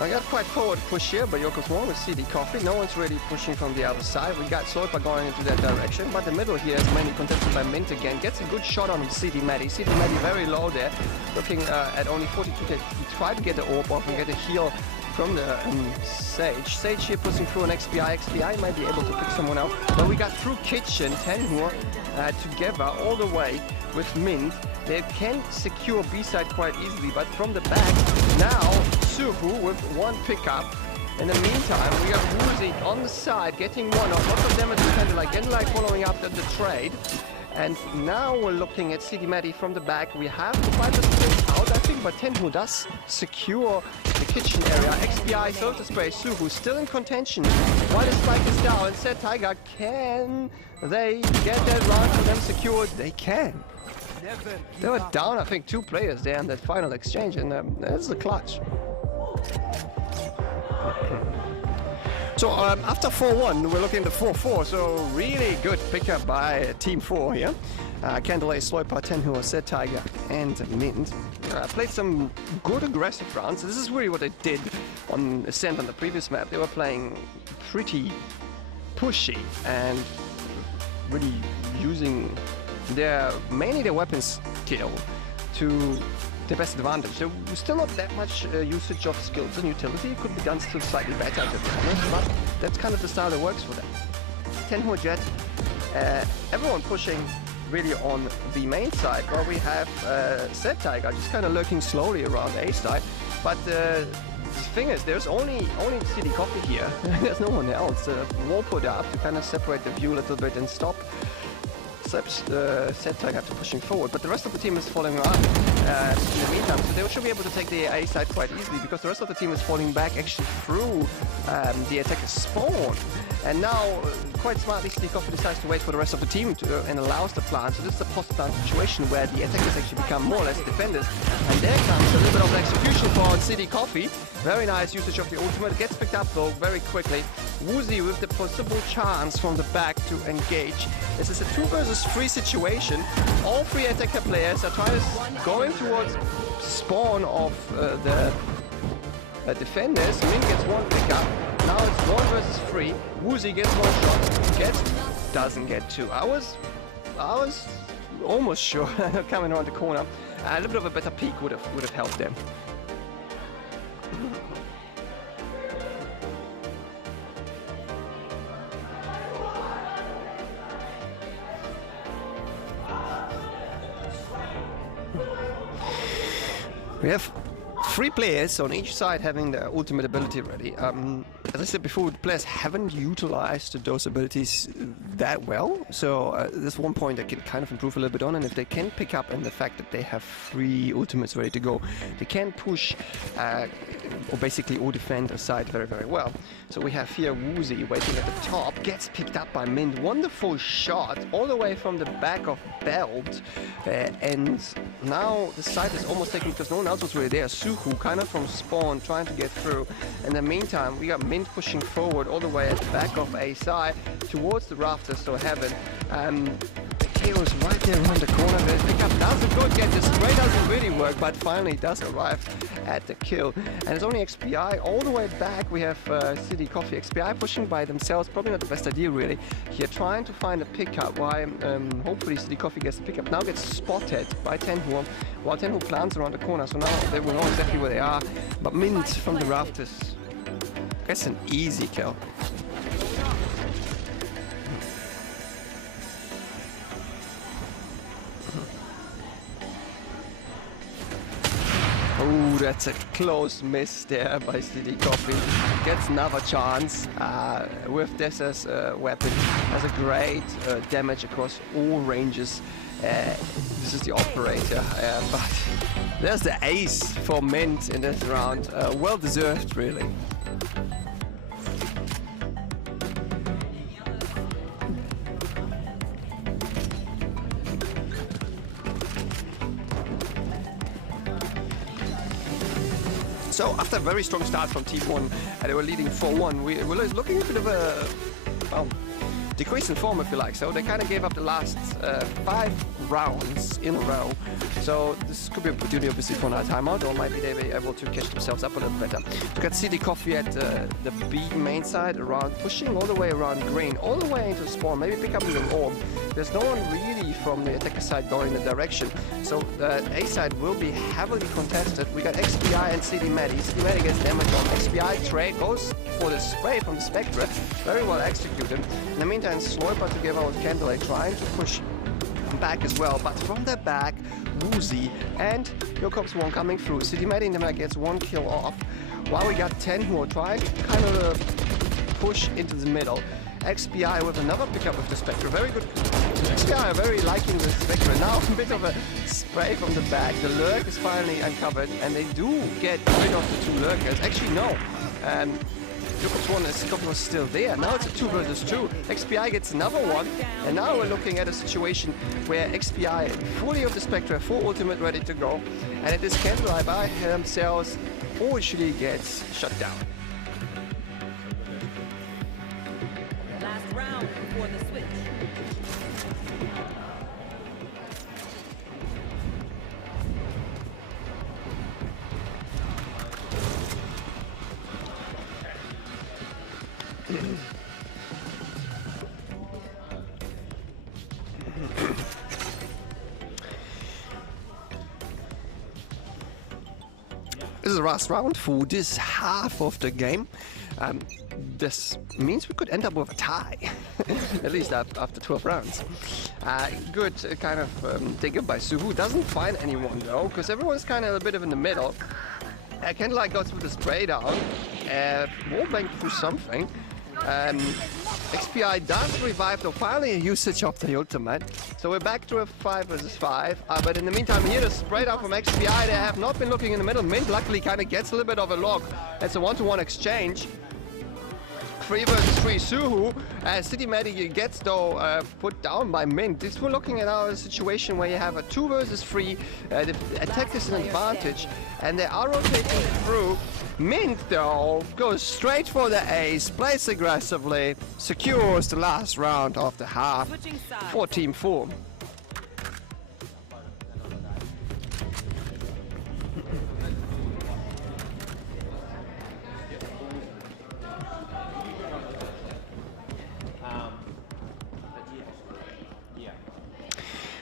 I got quite forward push here by Yoko's one with CD Coffee. No one's really pushing from the other side. We got Sloiper going into that direction, but the middle here is mainly contested by Mint again. Gets a good shot on CD Maddie. CD Maddie very low there, looking at only 42. He tried to get the orb off and get a heal from the Sage. Sage here pushing through an XPI. XPI might be able to pick someone out. But we got through Kitchen, Tenhur together all the way with Mint. They can secure B-side quite easily, but from the back, now Suhu with one pickup. In the meantime, we got Woozy on the side, getting one off. Lots of damage defender, like Genlike following up the trade. And now we're looking at CD Maddie from the back. We have to find the space out, I think, but Tenhu does secure the kitchen area. XPI, Soda Spray, Suhu still in contention. While the spike is down, Set Tiger, can they get that round for them secured? They can. They were down, I think, 2 players there in that final exchange, and that's the clutch. So after 4-1, we're looking at 4-4, so really good pickup by Team 4 here. Candlelight, Sloiper, Tenhu, Set Tiger, and Mint. Played some good aggressive rounds. This is really what they did on Ascent on the previous map. They were playing pretty pushy and really using mainly their weapons skill to their best advantage. There was still not that much usage of skills and utility. It could be done still slightly better, to be honest, but that's kind of the style that works for them. Tenhu Jet, everyone pushing really on the main side, while we have Set Tiger just kind of lurking slowly around A side. But the thing is, there's only CD Coffee here. There's no one else. Wall put up to kind of separate the view a little bit and stop Set Tiger to pushing forward, but the rest of the team is following up in the meantime, so they should be able to take the A side quite easily, because the rest of the team is falling back actually through the attacker's spawn. And now, quite smartly, CD Coffee decides to wait for the rest of the team and allows the plant. So this is a post-plant situation where the attackers actually become more or less defenders. And there comes a little bit of execution for CD Coffee. Very nice usage of the ultimate. It gets picked up though very quickly. Woozy with the possible chance from the back to engage. This is a 2 versus 3 situation. All 3 attacker players are going towards spawn of the defenders. Min gets 1 pickup. Now it's 1 versus 3. Woozy gets 1 shot. Doesn't get 2. I was almost sure coming around the corner. A little bit of a better peek would have helped them. We have 3 players on each side having their ultimate ability ready. As I said before, the players haven't utilized those abilities that well, so there's one point they can kind of improve a little bit on, and if they can pick up on the fact that they have 3 ultimates ready to go, they can push or basically all defend a side very, very well. So we have here Woozy waiting at the top, gets picked up by Mint. Wonderful shot all the way from the back of Belt, and now the side is almost taken because no one else was really there. Suhu kind of from spawn trying to get through. In the meantime, we got Mint pushing forward all the way at the back of A side towards the rafters, so Heaven. KO is right there around the corner. The pickup doesn't go yet. The spray doesn't really work, but finally does arrive at the kill. And it's only XPI all the way back. We have CD Coffee. XPI pushing by themselves. Probably not the best idea, really. Here trying to find a pickup. Why? Hopefully CD Coffee gets the pickup. Now gets spotted by Tenhu, while Tenhu plants around the corner. So now they will know exactly where they are. But Mint from the rafters gets an easy kill. Oh, that's a close miss there by CD Coffee. Gets another chance with this as a weapon. Has a great damage across all ranges. This is the operator, but there's the ace for Mint in this round. Well deserved, really. So after a very strong start from Team 1, they were leading 4-1, we're looking a bit of a, well, decrease in form, if you like. So they kind of gave up the last 5 rounds in a row. So this could be an opportunity, obviously, for another timeout, or maybe they were able to catch themselves up a little better. You can see the Coffee at the B main side, around pushing all the way around green, all the way into spawn, maybe pick up the orb. There's no one really from the attacker side going in the direction. So the A side will be heavily contested. We got XPI and CD Maddie. CD Maddie gets damage on XPI. Trey goes for the spray from the Spectre. Very well executed. In the meantime, Sloiper together with Candlelight trying to push back as well, but from the back, Woozy and Jokob's one coming through. CD Maddie gets 1 kill off, while we got 10 who are trying to kind of push into the middle. XPI with another pickup with the Spectre. Very good. XPI are very liking the Spectre. Now a bit of a spray from the back. The lurk is finally uncovered, and they do get rid of the 2 lurkers. Actually, no. Jokob's one is still there. Now it's a 2 versus 2. XPI gets another one, and now we're looking at a situation where XPI fully of the Spectre, full ultimate ready to go, and it is Candlelight by themselves, fortunately gets shut down. Last round before the switch. This is the last round for this half of the game. This means we could end up with a tie, at least after 12 rounds. Good kind of dig up by Suhu. Doesn't find anyone though, because everyone's kind of a bit of in the middle. Candlelight goes with the spray down. Wallbang through something. XPI does revive though, finally a usage of the ultimate. So we're back to a 5 versus 5. But in the meantime, here the spray down from XPI. They have not been looking in the middle. Mint luckily kind of gets a little bit of a log. It's a 1-to-1 exchange. 3 versus 3 Suhu. City Medic gets though put down by Mint. This we're looking at our situation where you have a 2 versus 3. The attack is an advantage, and they are rotating through. Mint though goes straight for the ace, plays aggressively, secures the last round of the half for Team 4.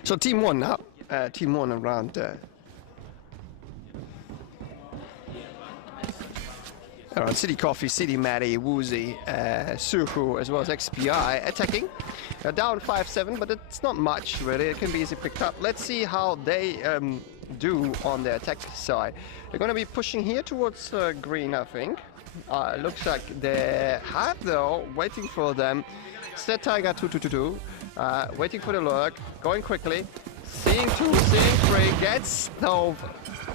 So Team 1 now, Team 1 around City Coffee, City Maddie, Woozy, Suhu, as well as XPI attacking. Down 5-7, but it's not much really. It can be easily picked up. Let's see how they do on the attack side. They're going to be pushing here towards green, I think. Looks like they have though, waiting for them. Set Tiger 2-2-2-2. Waiting for the lurk, going quickly, seeing 2, seeing 3, gets though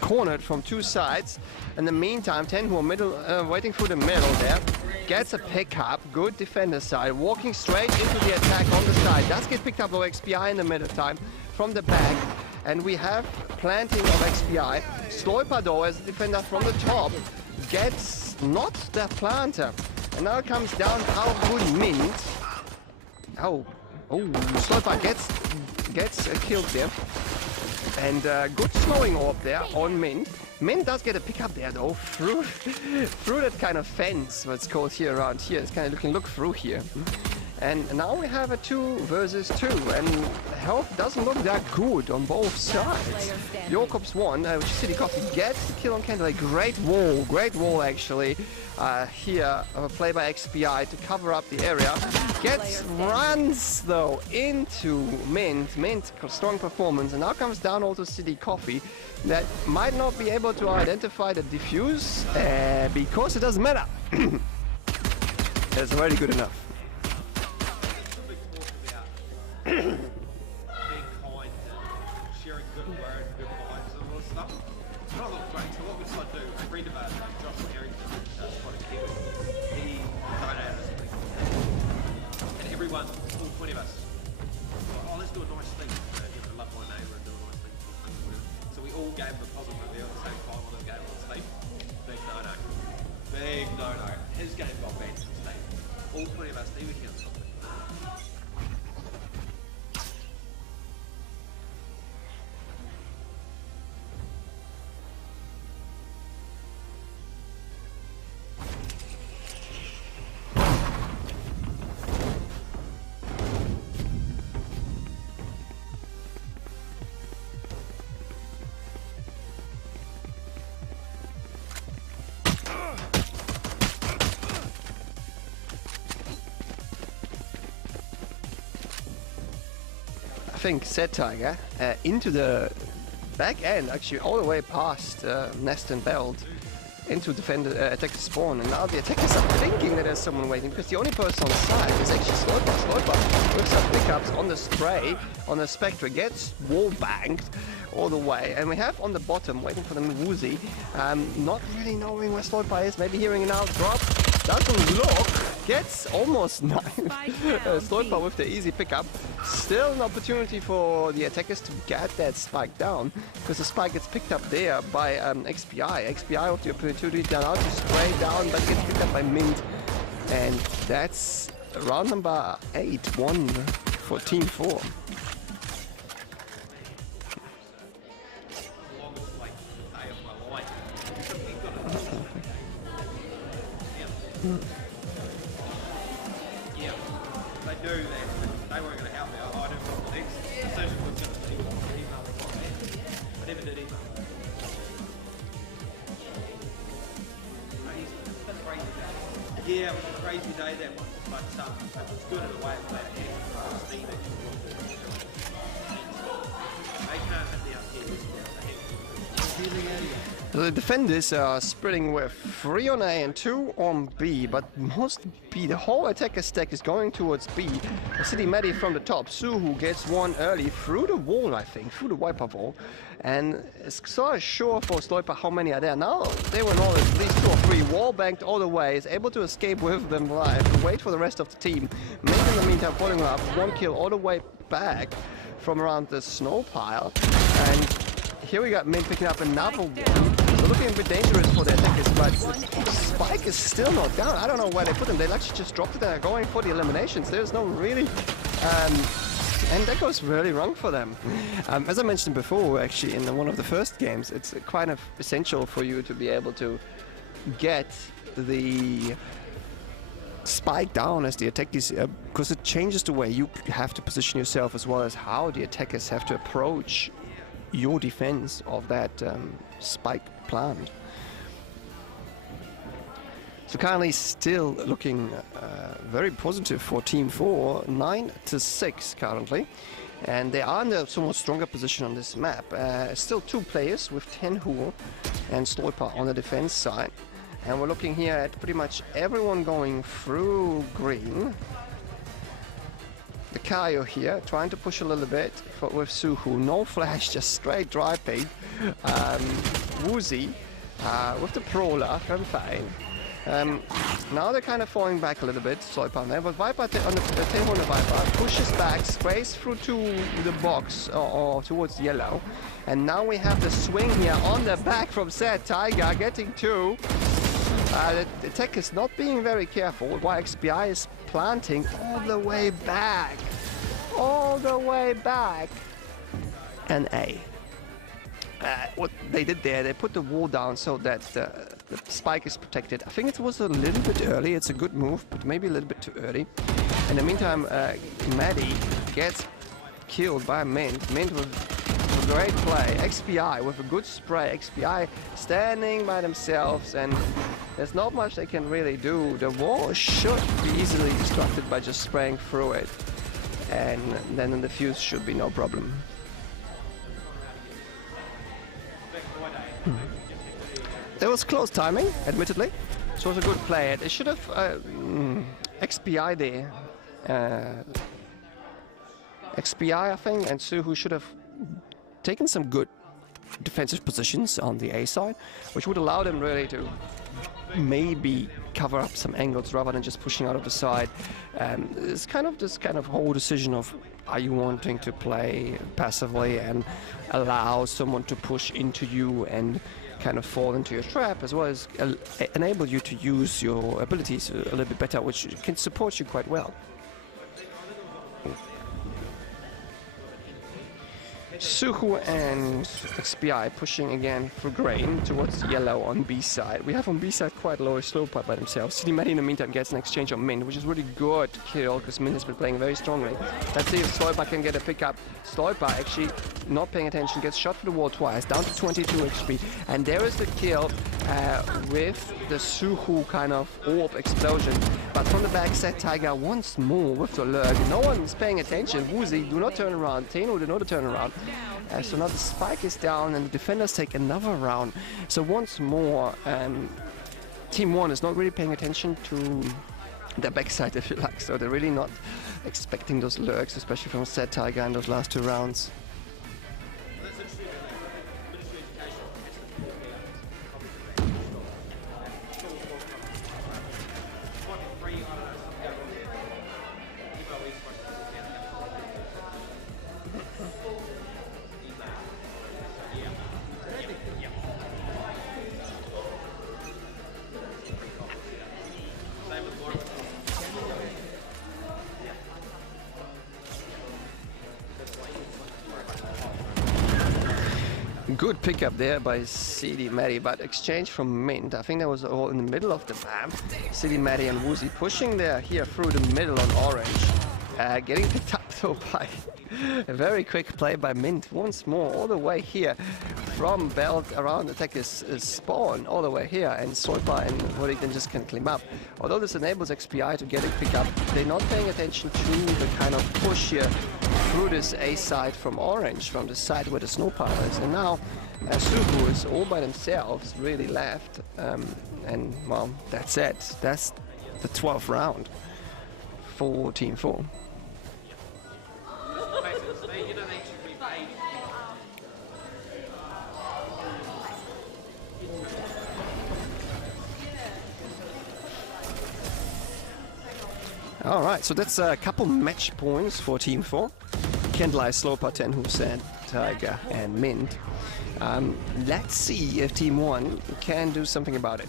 cornered from 2 sides. In the meantime, 10 who are middle, waiting for the middle there, gets a pickup, good defender side, walking straight into the attack on the side, does get picked up by XPI in the middle time from the back, and we have planting of XPI. Sloiper though, as a defender from the top, gets not the planter, and now it comes down how good Mint. Oh, Sloiper gets killed there. And good slowing orb there on Mint. Mint does get a pickup there though, through that kind of fence, what's called here around here. It's kind of look through here. And now we have a 2 versus 2, and health doesn't look that good on both sides. Jokob's one, which is City Coffee, gets the kill on Candlelight. Great wall actually. Here, a play by XPI to cover up the area. Runs though into Mint. Mint, strong performance, and now comes down also City Coffee. That might not be able to identify the diffuse because it doesn't matter. It's already good enough. Being kind and sharing good word, good vibes and all this stuff. It's not a lot great. So what we decided to do, a friend of ours, Josh Harrington, spotted Kevin. He donated us something. And everyone, all 20 of us, thought, oh, let's do a nice thing. Love my neighbour and do a nice thing. So So we all gave him a positive review at the same time on his game on Steam. Big no-no. Big no-no. His game got banned from Steam. All 20 of our Steam accounts got banned. I think Set Tiger into the back end, actually all the way past Nest and Belt into defender attacker spawn, and now the attackers are thinking that there's someone waiting because the only person on site is actually Sloiper. Sloiper with some pickups on the spray, on the Spectre, gets wall banked all the way, and we have on the bottom waiting for the Woozy, not really knowing where Sloiper is, maybe hearing an out drop, doesn't look, gets almost knifed. Sloiper with the easy pickup. Still an opportunity for the attackers to get that spike down, because the spike gets picked up there by XPI. XPI with the opportunity now to spray down, but gets picked up by Mint. And that's round number 8, 1 for Team 4. Yeah, they do that. They weren't going to help me. I didn't want the next decision was going to be email the bot man. I never did email. It's a crazy day. Yeah, it was a crazy day that one. But it was good in a way. It played a hand for Steve actually wanted to do it. They can't hit the uphill without the hand. The defenders are spreading with 3 on A and 2 on B, but most B, the whole attacker stack is going towards B. City Medi from the top, Suhu gets one early through the wall, I think, through the wiper wall, and it's sort of sure for Sloiper how many are there. Now they were all at least 2 or 3, wall banked all the way, is able to escape with them live, wait for the rest of the team. Mint in the meantime following up, 1 kill all the way back from around the snow pile, and here we got Mint picking up another one. So looking a bit dangerous for the attackers, but Spike is still not down. I don't know where they put him. They actually just dropped it and are going for the eliminations. There's no really... and that goes really wrong for them. As I mentioned before, actually, in one of the first games, it's kind of essential for you to be able to get the Spike down as the attackers, because it changes the way you have to position yourself as well as how the attackers have to approach your defense of that Spike plant. So currently still looking very positive for Team 4, 9-6 currently, and they are in a somewhat stronger position on this map. Still 2 players with Tenhu and Sloiper on the defense side, and we're looking here at pretty much everyone going through green. The Kaio here, trying to push a little bit with Suhu. No flash, just straight dry pig. Woozy with the Prowler, very fine. Now they're kind of falling back a little bit, Sloiper there, but Viper on the table on the Viper pushes back, sprays through to the box or towards yellow. And now we have the swing here on the back from Sad Tiger, getting 2. The tech is not being very careful, while XPI is planting all the way back. All the way back. And A. What they did there, they put the wall down so that the Spike is protected. I think it was a little bit early. It's a good move, but maybe a little bit too early. In the meantime, Maddie gets killed by Mint. Mint with a great play. XPI with a good spray. XPI standing by themselves, and there's not much they can really do. The wall should be easily destructed by just spraying through it, and then the fuse should be no problem. There was close timing, admittedly. So it was a good play. They should have XPI there. XPI, I think, and Suhu should have taken some good defensive positions on the A side, which would allow them really to maybe cover up some angles rather than just pushing out of the side. It's kind of this kind of whole decision of, are you wanting to play passively and allow someone to push into you and kind of fall into your trap, as well as enable you to use your abilities a little bit better, which can support you quite well. Suhu and XPI pushing again for grain towards yellow on B side. We have on B side quite low slow part by themselves. City Medi in the meantime gets an exchange on Mint, which is really good kill because Mint has been playing very strongly. Let's see if Sloipa can get a pickup. Sloipa actually not paying attention, gets shot through the wall twice, down to 22 HP. And there is the kill with the Suhu kind of orb explosion. But from the backside, Tiger once more with the lurk. No one's paying attention. Woozy, do not turn around. Teno, do not turn around. So now the spike is down and the defenders take another round. So once more, Team 1 is not really paying attention to their backside, if you like. So they're really not expecting those lurks, especially from Sad Tiger in those last 2 rounds. Good pickup there by City Medi, but exchange from Mint. I think that was all in the middle of the map. City Medi and Woozy pushing there here through the middle on orange. Getting picked up though by a very quick play by Mint once more, all the way here from belt around attacker's spawn, all the way here, and Soipa and Hurricane just can climb up. Although this enables XPI to get a pickup, they're not paying attention to the kind of push here through this A side from orange, from the side where the snow pile is. And now Suhu is all by themselves, really left. And well, that's it. That's the 12th round for Team 4. All right, so that's a couple match points for Team 4. Kendall, Slopa, Tenhu, Sad Tiger, and Mint. Let's see if Team 1 can do something about it.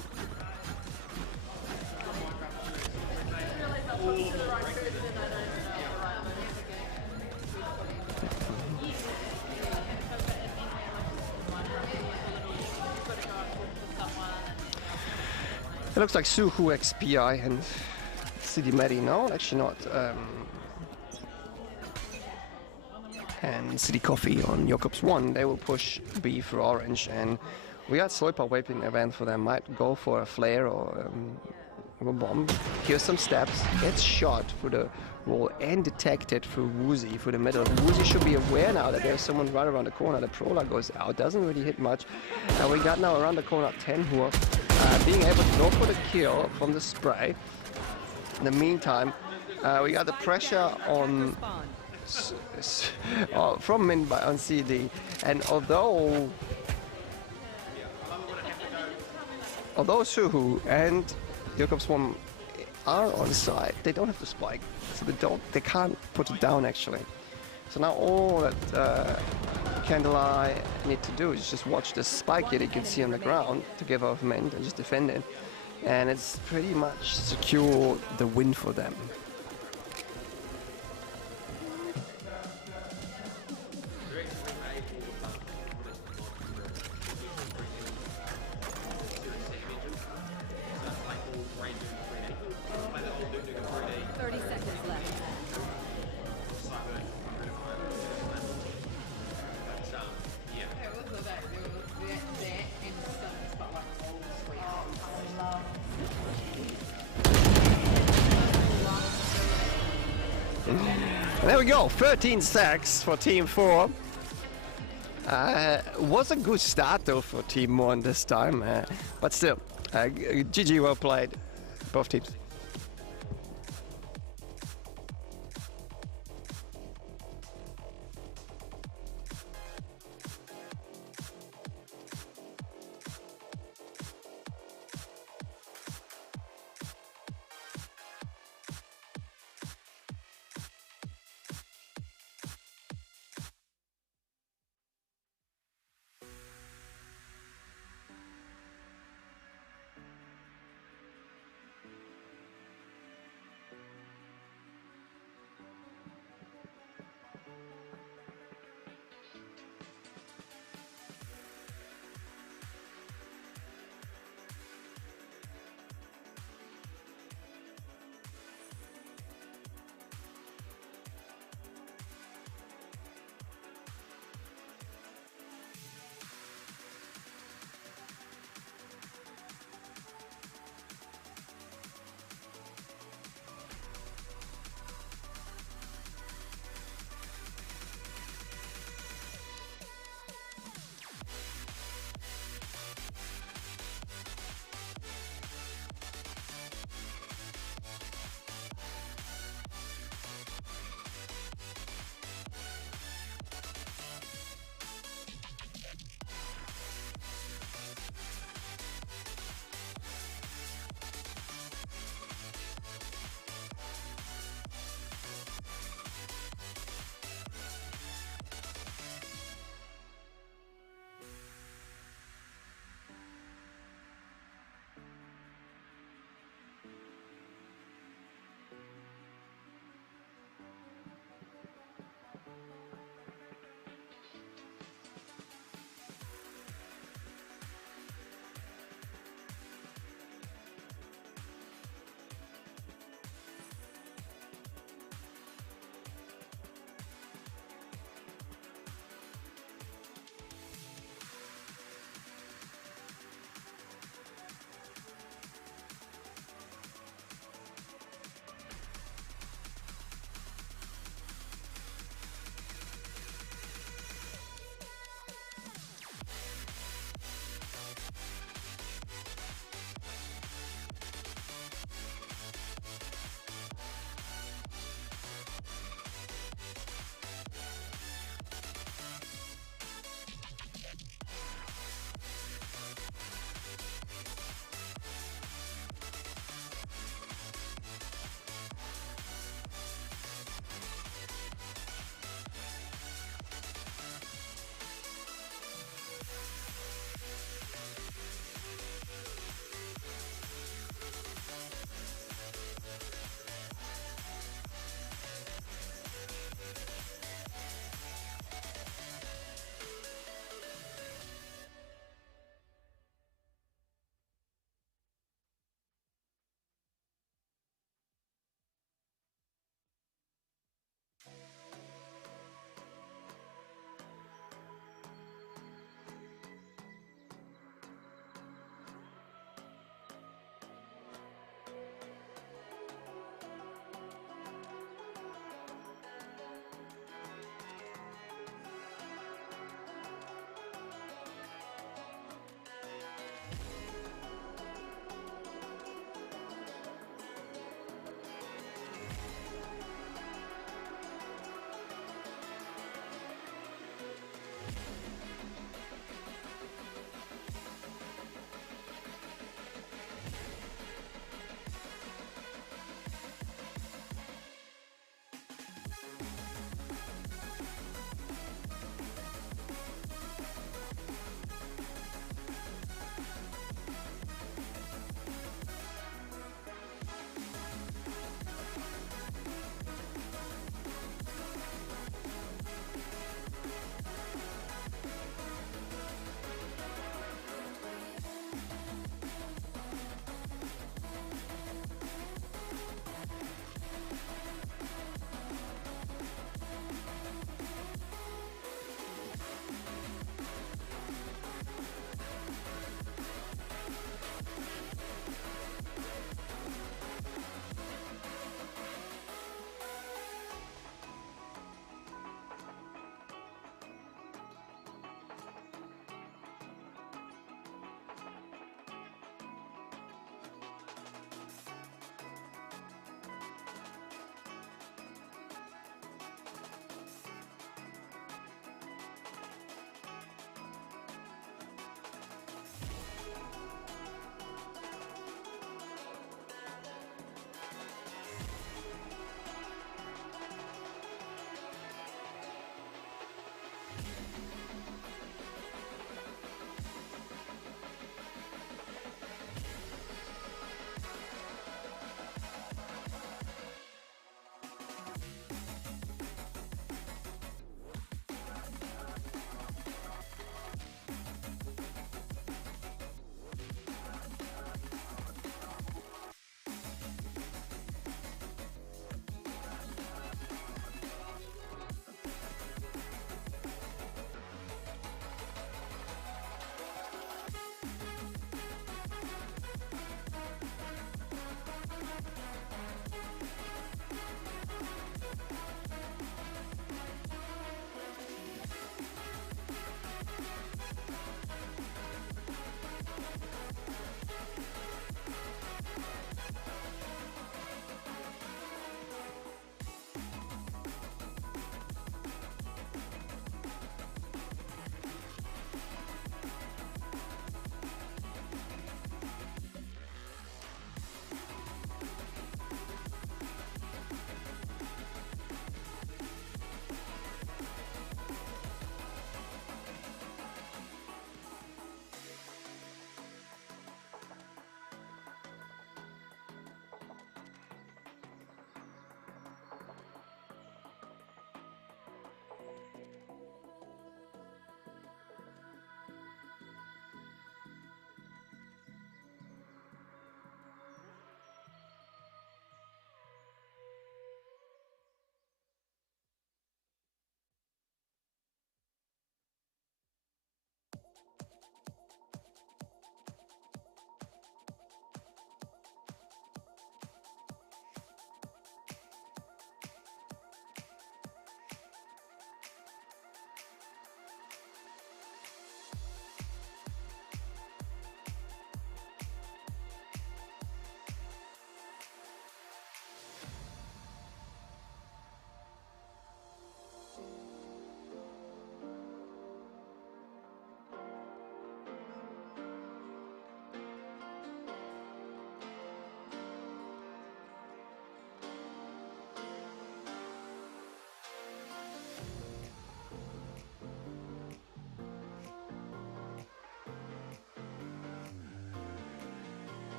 It looks like Suhu, XPI, and City Medi, no, actually not. And City Coffee on Jacobs 1, they will push B for orange, and we got Sloipa waiting event for them. Might go for a flare or a bomb. Here's some steps, gets shot through the wall and detected through Woozy through the middle. Woozy should be aware now that there's someone right around the corner. The Prola goes out, doesn't really hit much. We got now around the corner Tenhu being able to go for the kill from the spray. In the meantime, we got the pressure on from Min on CD, and although Suhu and Jacobs 1 are on side, they don't have the spike, so they can't put it down actually. So now all that Candleye need to do is just watch the spike here you can see on the ground to give off Mint and just defend it. And it's pretty much secure the win for them. And there we go, 13 sacks for Team 4. Was a good start though for Team 1 this time, but still, GG, well played, both teams.